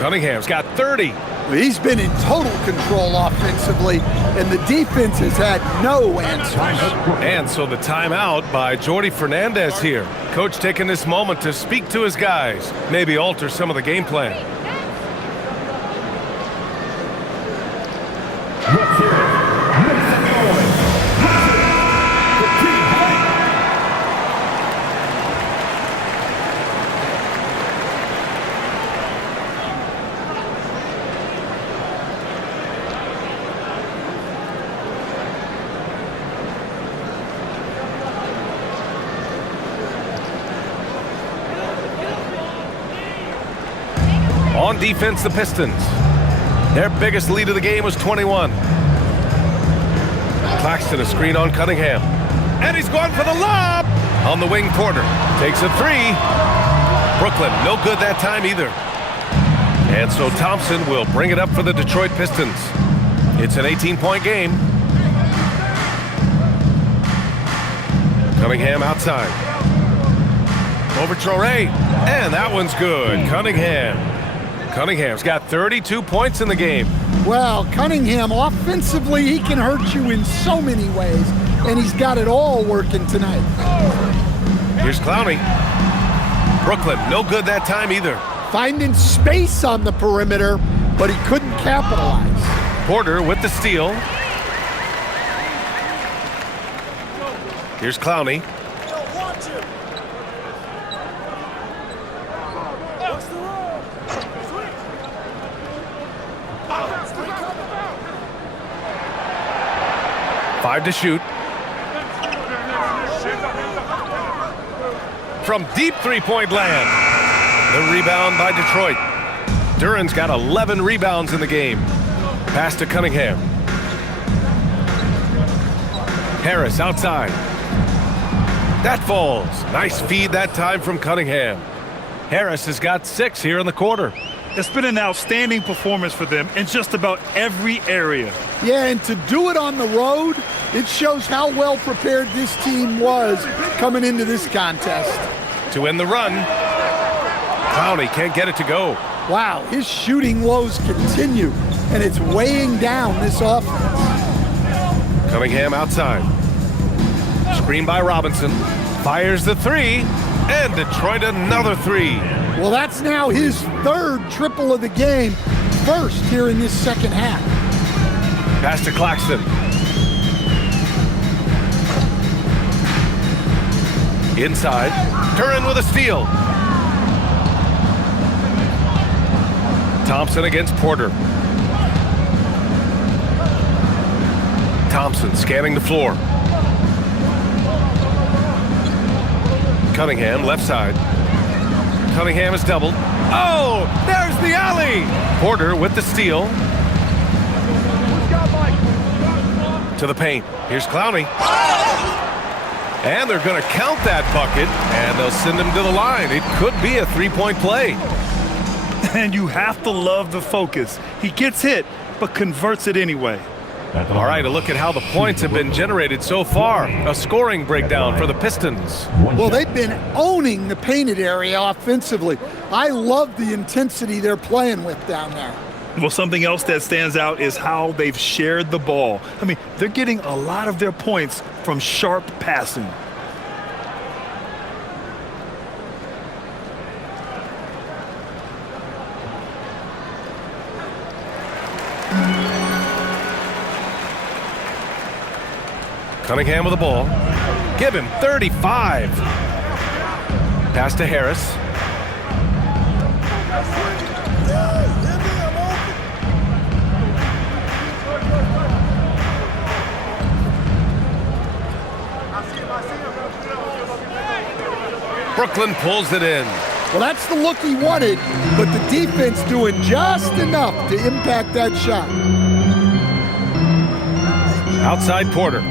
Cunningham's got 30. He's been in total control offensively, and the defense has had no answers. And so the timeout by Jordi Fernandez here. Coach taking this moment to speak to his guys, maybe alter some of the game plan. On defense, the Pistons. Their biggest lead of the game was 21. Claxton a screen on Cunningham. And he's going for the lob! On the wing, Porter takes a 3. Brooklyn, no good that time either. And so Thompson will bring it up for the Detroit Pistons. It's an 18-point game. Cunningham outside. Over Traore. And that one's good. Cunningham's got 32 points in the game. Well, Cunningham, offensively, he can hurt you in so many ways, and he's got it all working tonight. Here's Clowney. Brooklyn, no good that time either. Finding space on the perimeter, but he couldn't capitalize. Porter with the steal. Here's Clowney. 5 to shoot. From deep three-point land. The rebound by Detroit. Duren's got 11 rebounds in the game. Pass to Cunningham. Harris outside. That falls. Nice feed that time from Cunningham. Harris has got 6 here in the quarter. It's been an outstanding performance for them in just about every area. Yeah, and to do it on the road, it shows how well prepared this team was coming into this contest. To end the run. Clowney can't get it to go. Wow, his shooting woes continue, and it's weighing down this offense. Cunningham outside. Screen by Robinson. Fires the three. And Detroit another three. Well, that's now his third triple of the game, first here in this second half. Pass to Claxton. Inside. Duren with a steal. Thompson against Porter. Thompson scanning the floor. Cunningham left side. Cunningham is doubled. Oh, there's the alley. Porter with the steal. To the paint. Here's Clowney. And they're going to count that bucket, and they'll send him to the line. It could be a three-point play. And you have to love the focus. He gets hit, but converts it anyway. All right, a look at how the points have been generated so far. A scoring breakdown for the Pistons. Well, they've been owning the painted area offensively. I love the intensity they're playing with down there. Well, something else that stands out is how they've shared the ball. I mean, they're getting a lot of their points from sharp passing. Cunningham with the ball. Give him 35. Pass to Harris. Brooklyn pulls it in. Well, that's the look he wanted, but the defense doing just enough to impact that shot. Outside Porter.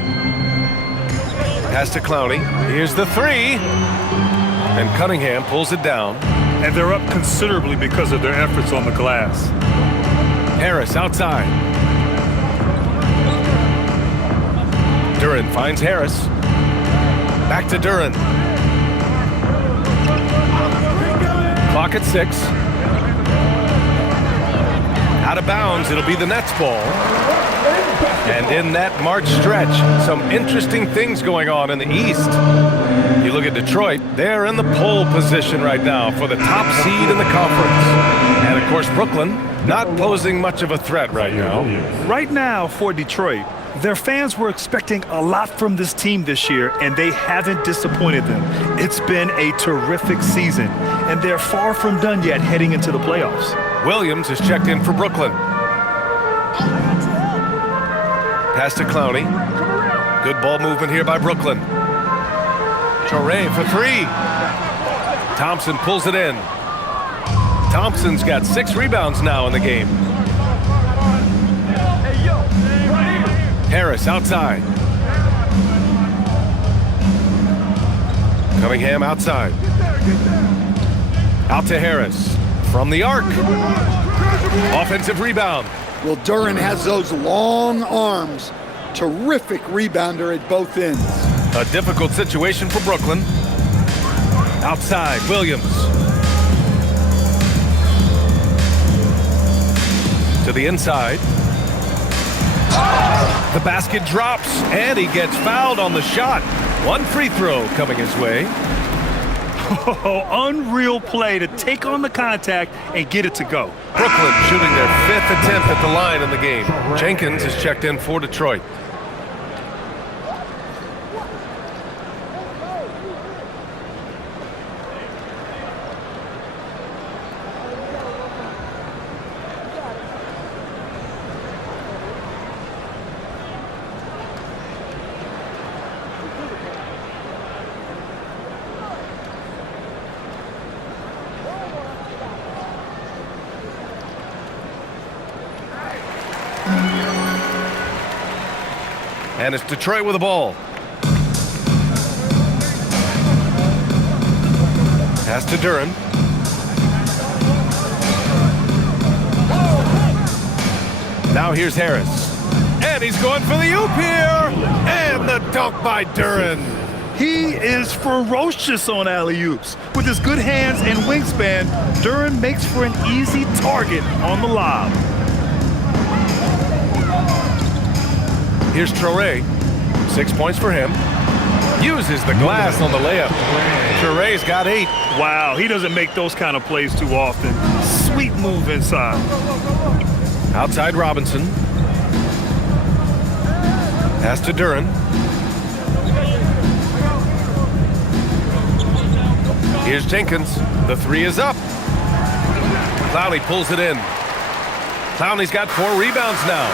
Pass to Clowney. Here's the three. And Cunningham pulls it down. And they're up considerably because of their efforts on the glass. Harris outside. Duren finds Harris. Back to Duren. Clock at 6. Out of bounds, it'll be the Nets ball. And in that March stretch, some interesting things going on in the East. You look at Detroit, they're in the pole position right now for the top seed in the conference. And of course, Brooklyn not posing much of a threat right now. Right now for Detroit, their fans were expecting a lot from this team this year, and they haven't disappointed them. It's been a terrific season, and they're far from done yet heading into the playoffs. Williams is checked in for Brooklyn. Pass to Clowney. Good ball movement here by Brooklyn. Torrey for three. Thompson pulls it in. Thompson's got 6 rebounds now in the game. Harris outside. Cunningham outside. Out to Harris. From the arc. Offensive rebound. Well, Duren has those long arms. Terrific rebounder at both ends. A difficult situation for Brooklyn. Outside, Williams. To the inside. The basket drops, and he gets fouled on the shot. One free throw coming his way. Oh, unreal play to take on the contact and get it to go. Brooklyn shooting their 5th attempt at the line in the game. Jenkins is checked in for Detroit. And it's Detroit with the ball. Pass to Duren. Now here's Harris. And he's going for the oop here. And the dunk by Duren. He is ferocious on alley-oops. With his good hands and wingspan, Duren makes for an easy target on the lob. Here's Traore. 6 points for him. Uses the glass on the layup. Traore's got 8. Wow, he doesn't make those kind of plays too often. Sweet move inside. Outside Robinson. Pass to Duren. Here's Jenkins. The 3 is up. Clowney pulls it in. Clowney's got 4 rebounds now.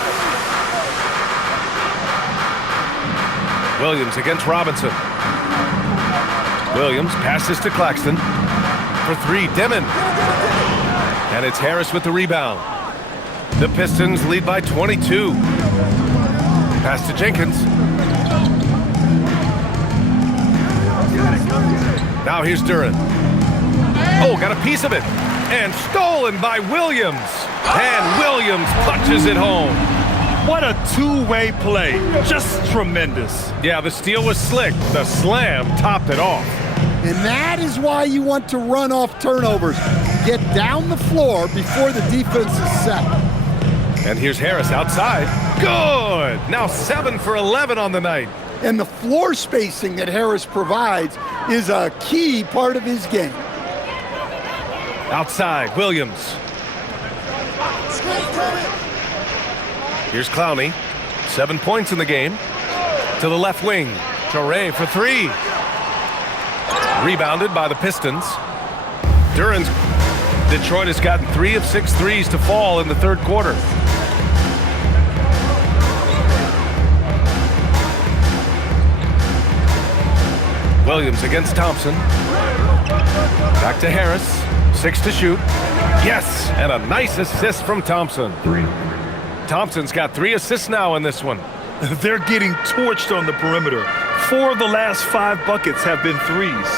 Williams against Robinson. Williams passes to Claxton. For 3, Dimon. And it's Harris with the rebound. The Pistons lead by 22. Pass to Jenkins. Now here's Duren. Oh, got a piece of it. And stolen by Williams. And Williams punches it home. What a two-way play. Just tremendous. Yeah, the steal was slick. The slam topped it off. And that is why you want to run off turnovers. Get down the floor before the defense is set. And here's Harris outside. Good! Now 7 for 11 on the night. And the floor spacing that Harris provides is a key part of his game. Outside, Williams. Here's Clowney. 7 points in the game. To the left wing. Traore for 3. Rebounded by the Pistons. Duren's Detroit has gotten 3 of 6 threes to fall in the third quarter. Williams against Thompson. Back to Harris. 6 to shoot. Yes! And a nice assist from Thompson. 3. Thompson's got 3 assists now in this one. They're getting torched on the perimeter. 4 of the last 5 buckets have been threes.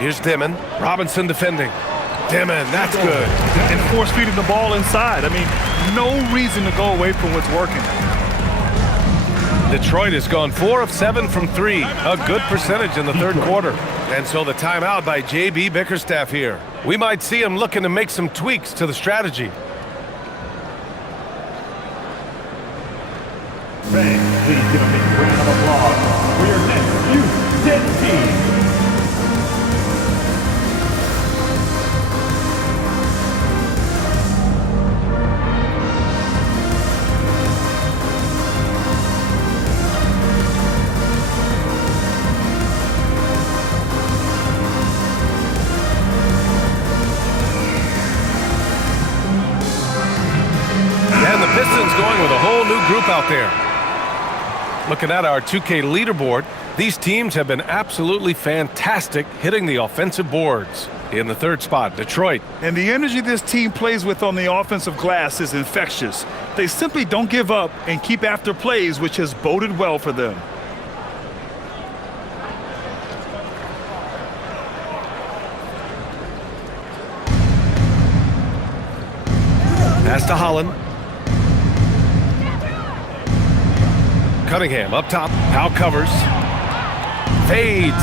Here's Dimon. Robinson defending. Dimon, that's good. And force-feeding the ball inside. I mean, no reason to go away from what's working. Detroit has gone 4 of 7 from 3. A good percentage in the third quarter. And so the timeout by J.B. Bickerstaff here. We might see him looking to make some tweaks to the strategy. Fans, please give a big round of applause for your next Houston team. And the Pistons going with a whole new group out there. Looking at our 2K leaderboard, these teams have been absolutely fantastic hitting the offensive boards. In the third spot, Detroit. And the energy this team plays with on the offensive glass is infectious. They simply don't give up and keep after plays, which has boded well for them. Pass to Holland. Cunningham up top. Powell covers. Fades.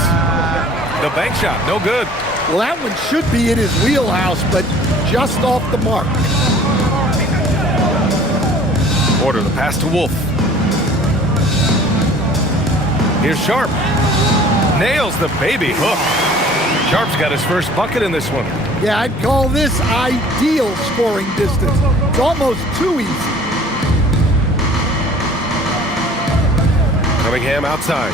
The bank shot, no good. Well, that one should be in his wheelhouse, but just off the mark. Porter, the pass to Wolf. Here's Sharp. Nails the baby hook. Sharp's got his first bucket in this one. Yeah, I'd call this ideal scoring distance. It's almost too easy. Cunningham outside.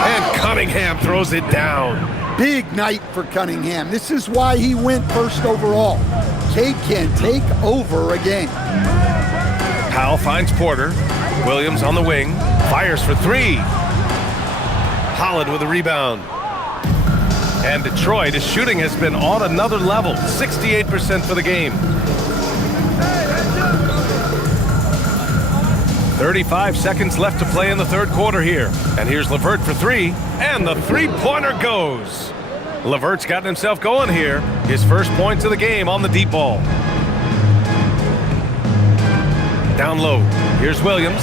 And Cunningham throws it down. Big night for Cunningham. This is why he went first overall. Cade can take over a game. Powell finds Porter. Williams on the wing. Fires for 3. Holland with a rebound. And Detroit, his shooting has been on another level. 68% for the game. 35 seconds left to play in the third quarter here. And here's LeVert for 3. And the three-pointer goes. LeVert's gotten himself going here. His first points of the game on the deep ball. Down low. Here's Williams.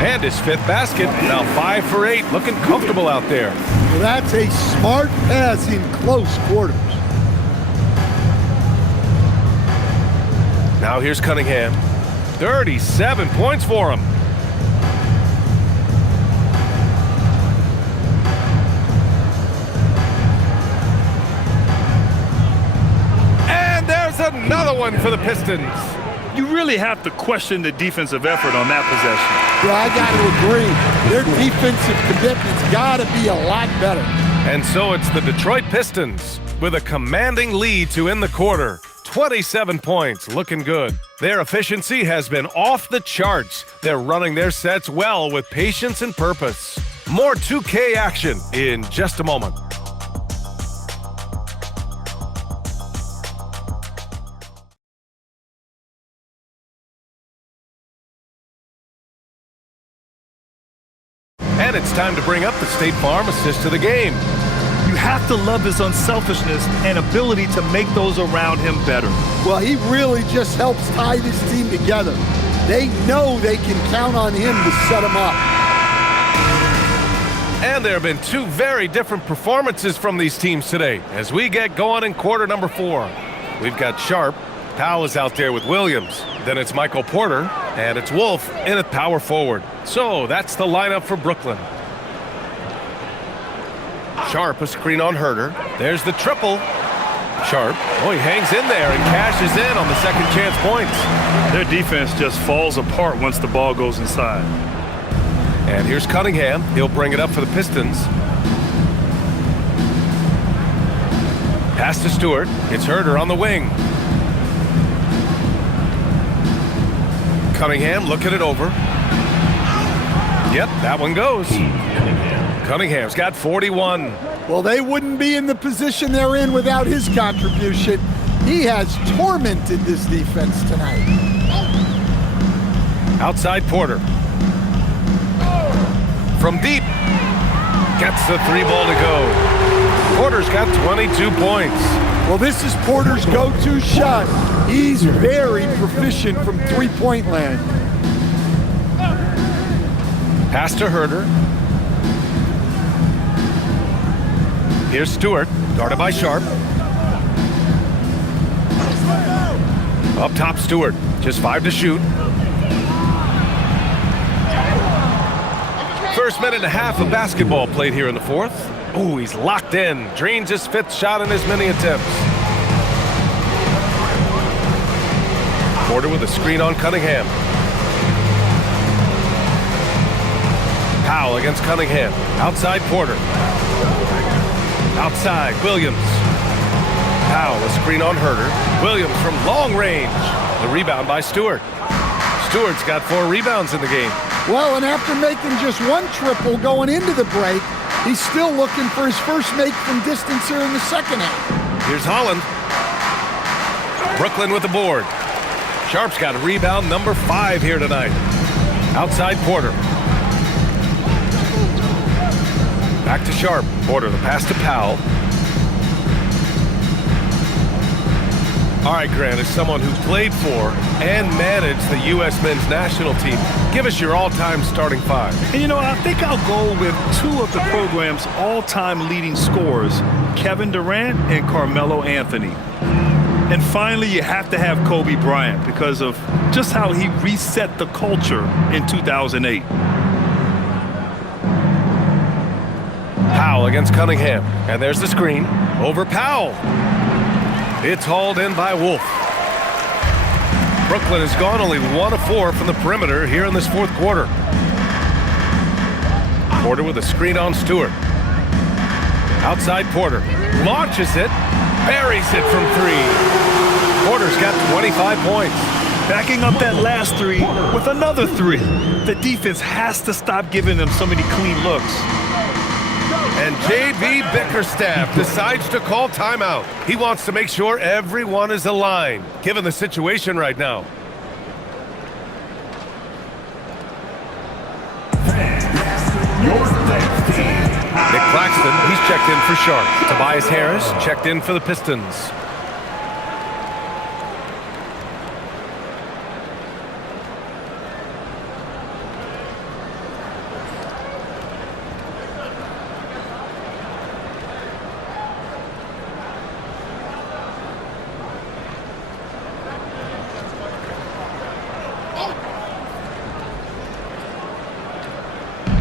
And his 5th basket. Now 5 for 8. Looking comfortable out there. Well, that's a smart pass in close quarters. Now here's Cunningham. 37 points for him. And there's another one for the Pistons. You really have to question the defensive effort on that possession. Yeah, I got to agree. Their defensive commitment's got to be a lot better. And so it's the Detroit Pistons with a commanding lead to end the quarter. 27 points, looking good. Their efficiency has been off the charts. They're running their sets well with patience and purpose. More 2K action in just a moment. And it's time to bring up the State Farm assist of the game. You have to love his unselfishness and ability to make those around him better. Well, he really just helps tie this team together. They know they can count on him to set them up. And there have been 2 very different performances from these teams today as we get going in quarter number 4. We've got Sharp. Powell is out there with Williams. Then it's Michael Porter, and it's Wolf in at power forward. So that's the lineup for Brooklyn. Sharp, a screen on Herter. There's the triple. Sharp, oh, he hangs in there and cashes in on the second chance points. Their defense just falls apart once the ball goes inside. And here's Cunningham. He'll bring it up for the Pistons. Pass to Stewart. It's Herter on the wing. Cunningham looking it over. Yep, that one goes. Cunningham's got 41. Well, they wouldn't be in the position they're in without his contribution. He has tormented this defense tonight. Outside Porter. From deep. Gets the 3-ball to go. Porter's got 22 points. Well, this is Porter's go-to shot. He's very proficient from three-point land. Pass to Herter. Here's Stewart, guarded by Sharp. Up top, Stewart. Just 5 to shoot. First minute and a half of basketball played here in the 4th. Oh, he's locked in. Drains his 5th shot in as many attempts. Porter with a screen on Cunningham. Powell against Cunningham. Outside Porter. Outside, Williams. Powell, a screen on Herter. Williams from long range. The rebound by Stewart. Stewart's got 4 rebounds in the game. Well, and after making just 1 triple going into the break, he's still looking for his first make from distance here in the second half. Here's Holland. Brooklyn with the board. Sharp's got a rebound number 5 here tonight. Outside Porter. Back to Sharp. Porter, the pass to Powell. All right, Grant, as someone who played for and managed the U.S. men's national team, give us your all-time starting 5. And, I think I'll go with 2 of the program's all-time leading scorers, Kevin Durant and Carmelo Anthony. And finally, you have to have Kobe Bryant because of just how he reset the culture in 2008. Powell against Cunningham. And there's the screen. Over Powell. It's hauled in by Wolf. Brooklyn has gone only 1 of 4 from the perimeter here in this 4th quarter. Porter with a screen on Stewart. Outside Porter. Launches it. Buries it from 3. Porter's got 25 points. Backing up that last 3 with another 3. The defense has to stop giving them so many clean looks. And J.B. Bickerstaff decides to call timeout. He wants to make sure everyone is aligned, given the situation right now. Nick Claxton, he's checked in for Sharp. Tobias Harris checked in for the Pistons.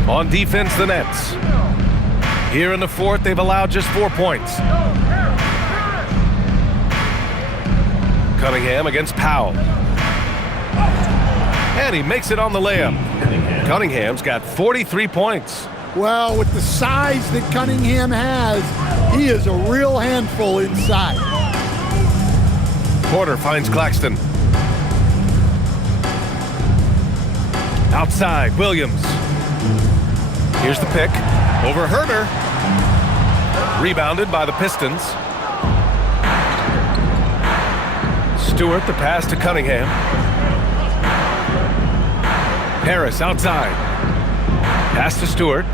On defense, the Nets. Here in the fourth, they've allowed just 4 points. Cunningham against Powell. And he makes it on the layup. Cunningham's got 43 points. Well, with the size that Cunningham has, he is a real handful inside. Porter finds Claxton. Outside, Williams. Here's the pick. Over Herter. Rebounded by the Pistons. Stewart, the pass to Cunningham. Harris outside. Pass to Stewart.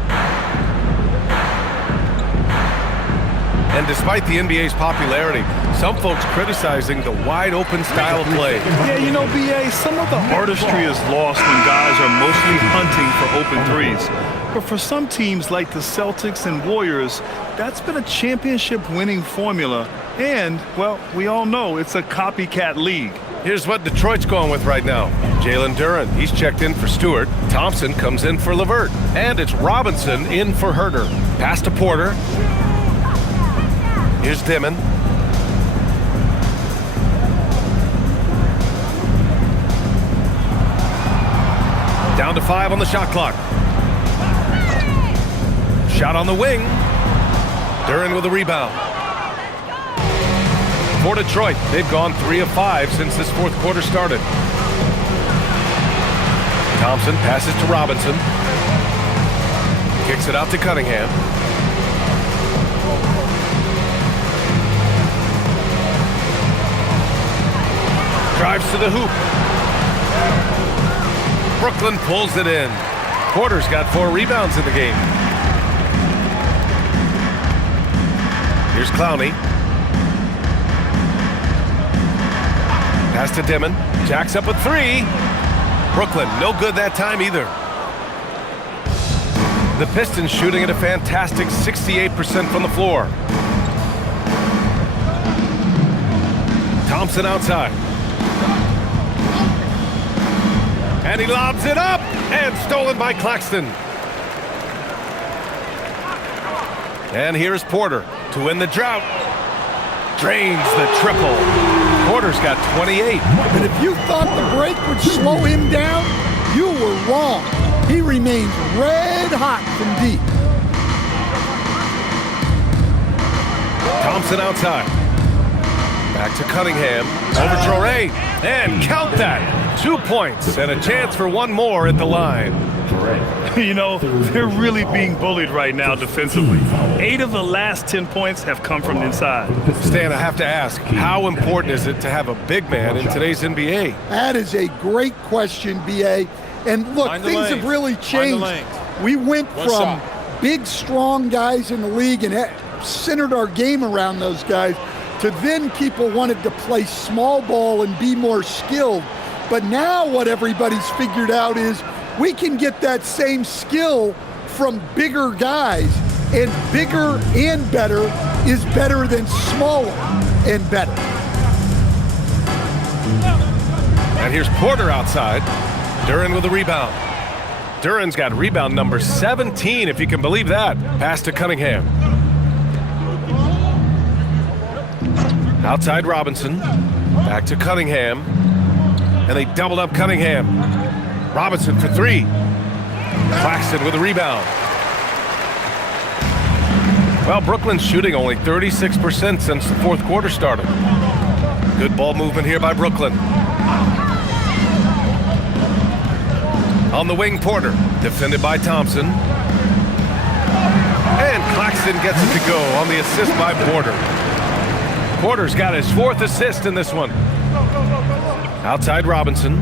And despite the NBA's popularity, some folks criticizing the wide-open style of play. Yeah, you know, BA, some of the artistry is lost when guys are mostly hunting for open threes. But for some teams like the Celtics and Warriors, that's been a championship-winning formula. And, well, we all know it's a copycat league. Here's what Detroit's going with right now. Jalen Duren, he's checked in for Stewart. Thompson comes in for LeVert. And it's Robinson in for Herter. Pass to Porter. Here's Dimon. Down to 5 on the shot clock. Shot on the wing. Duren with a rebound. For Detroit, they've gone 3 of 5 since this fourth quarter started. Thompson passes to Robinson. Kicks it out to Cunningham. Drives to the hoop. Brooklyn pulls it in. Porter's got 4 rebounds in the game. Here's Clowney. Pass to Dimon. Jacks up a 3. Brooklyn, no good that time either. The Pistons shooting at a fantastic 68% from the floor. Thompson outside. And he lobs it up, and stolen by Claxton. And here's Porter to win the drought. Drains the triple. Porter's got 28. And if you thought the break would slow him down, you were wrong. He remains red hot from deep. Thompson outside. Back to Cunningham. Over Torrey. And count that. 2 points and a chance for one more at the line. You know, they're really being bullied right now defensively. 8 of the last 10 points have come from inside. Stan, I have to ask, how important is it to have a big man in today's NBA? That is a great question, BA. And look, things have really changed. We went from big, strong guys in the league and centered our game around those guys to then people wanted to play small ball and be more skilled. But now what everybody's figured out is we can get that same skill from bigger guys, and bigger and better is better than smaller and better. And here's Porter outside. Duren with a rebound. Duren's got rebound number 17, if you can believe that. Pass to Cunningham. Outside Robinson. Back to Cunningham. And they doubled up Cunningham. Robinson for 3. Claxton with a rebound. Well, Brooklyn's shooting only 36% since the fourth quarter started. Good ball movement here by Brooklyn. On the wing, Porter, defended by Thompson. And Claxton gets it to go on the assist by Porter. Porter's got his 4th assist in this one. Outside Robinson.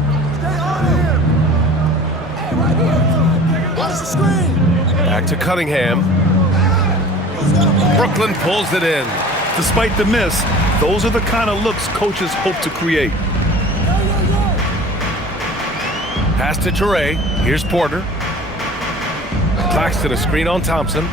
Back to Cunningham. Brooklyn pulls it in. Despite the miss, those are the kind of looks coaches hope to create. Pass to Toure. Here's Porter. Claxton a screen on Thompson.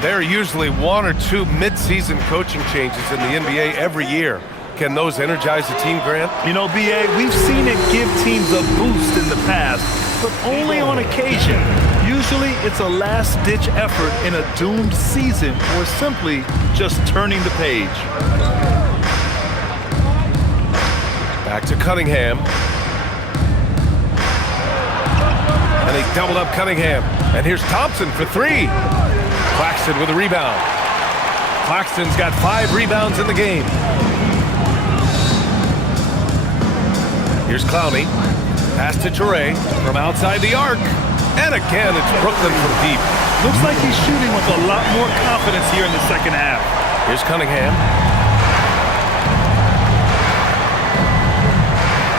There are usually 1 or 2 mid-season coaching changes in the NBA every year. Can those energize the team, Grant? You know, BA, we've seen it give teams a boost in the past, but only on occasion. Usually it's a last-ditch effort in a doomed season or simply just turning the page. Back to Cunningham. And he doubled up Cunningham. And here's Thompson for three. Claxton with a rebound. Claxton's got 5 rebounds in the game. Here's Clowney. Pass to Toure from outside the arc. And again, it's Brooklyn from deep. Looks like he's shooting with a lot more confidence here in the second half. Here's Cunningham.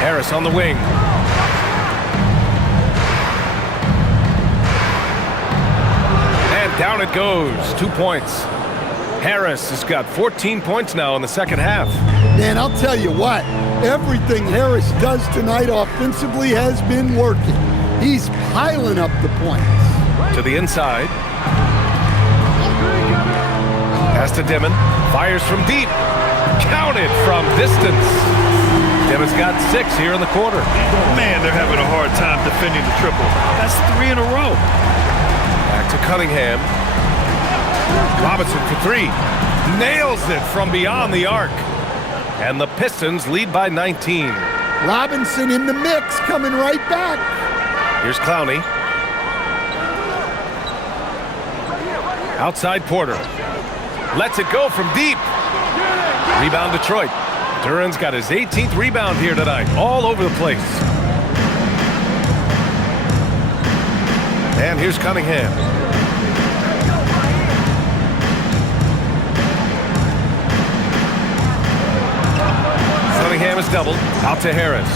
Harris on the wing. And down it goes. 2 points. Harris has got 14 points now in the second half. Man, I'll tell you what, everything Harris does tonight offensively has been working. He's piling up the points. To the inside. Pass to Dimon. Fires from deep. Counted from distance. Dimon's got 6 here in the quarter. Man, they're having a hard time defending the triple. That's 3 in a row. Back to Cunningham. Robinson for 3. Nails it from beyond the arc. And the Pistons lead by 19. Robinson in the mix, coming right back. Here's Clowney. Outside Porter. Lets it go from deep. Rebound Detroit. Duran's got his 18th rebound here tonight. All over the place. And here's Cunningham. Cunningham is doubled. Out to Harris.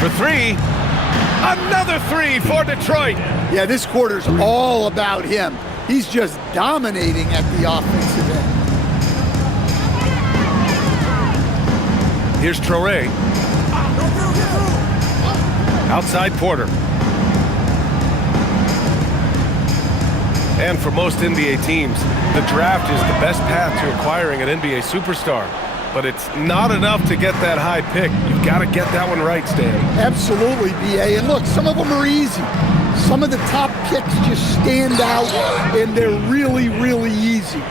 For 3. Another 3 for Detroit. Yeah, this quarter's all about him. He's just dominating at the offensive end. Here's Traore. Outside Porter. And for most NBA teams, the draft is the best path to acquiring an NBA superstar. But it's not enough to get that high pick. You've got to get that one right, Stan. Absolutely, BA. And look, some of them are easy. Some of the top picks just stand out, and they're really, really easy.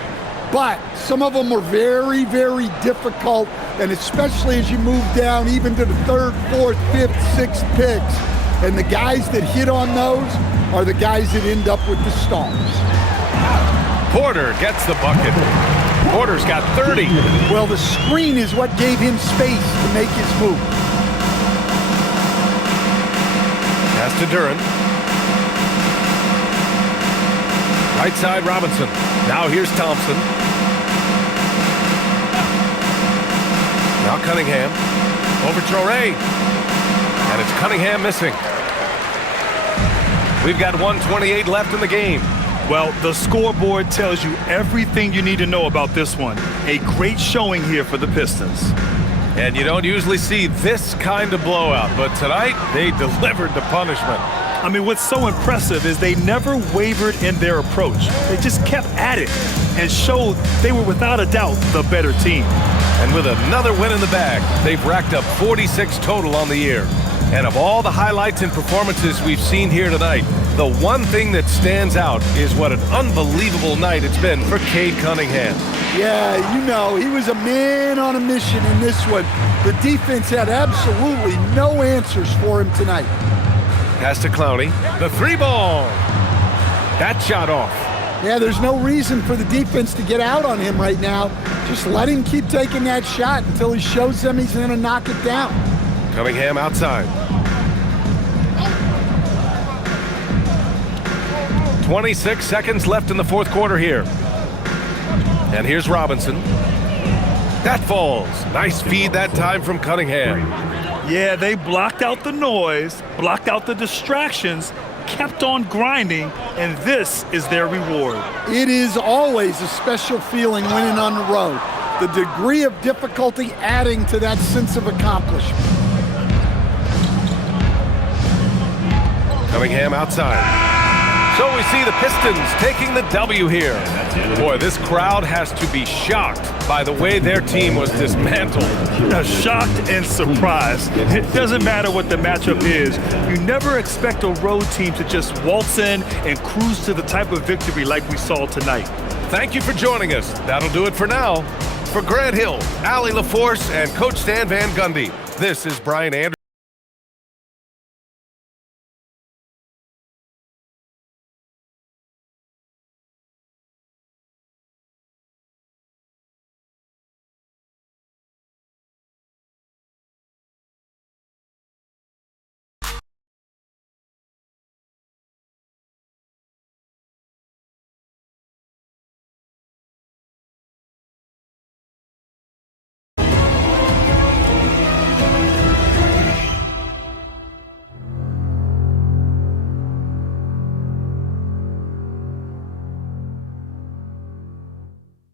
But some of them are very, very difficult, and especially as you move down even to the 3rd, 4th, 5th, 6th picks. And the guys that hit on those are the guys that end up with the stars. Porter gets the bucket. Porter's got 30. Well, the screen is what gave him space to make his move. Pass to Duran. Right side Robinson. Now here's Thompson. Now Cunningham. Over Traore. And it's Cunningham missing. We've got 1:28 left in the game. Well, the scoreboard tells you everything you need to know about this one. A great showing here for the Pistons. And you don't usually see this kind of blowout, but tonight they delivered the punishment. I mean, what's so impressive is they never wavered in their approach. They just kept at it and showed they were without a doubt the better team. And with another win in the bag, they've racked up 46 total on the year. And of all the highlights and performances we've seen here tonight, the one thing that stands out is what an unbelievable night it's been for Cade Cunningham. Yeah, you know, he was a man on a mission in this one. The defense had absolutely no answers for him tonight. Pass to Clowney. The 3-ball. That shot off. Yeah, there's no reason for the defense to get out on him right now. Just let him keep taking that shot until he shows them he's going to knock it down. Cunningham outside. 26 seconds left in the 4th quarter here. And here's Robinson. That falls. Nice feed that time from Cunningham. Yeah, they blocked out the noise, blocked out the distractions, kept on grinding, and this is their reward. It is always a special feeling winning on the road. The degree of difficulty adding to that sense of accomplishment. Cunningham outside. So we see the Pistons taking the W here. Boy, this crowd has to be shocked by the way their team was dismantled. Shocked and surprised. It doesn't matter what the matchup is. You never expect a road team to just waltz in and cruise to the type of victory like we saw tonight. Thank you for joining us. That'll do it for now. For Grant Hill, Allie LaForce, and Coach Stan Van Gundy, this is Brian Anderson.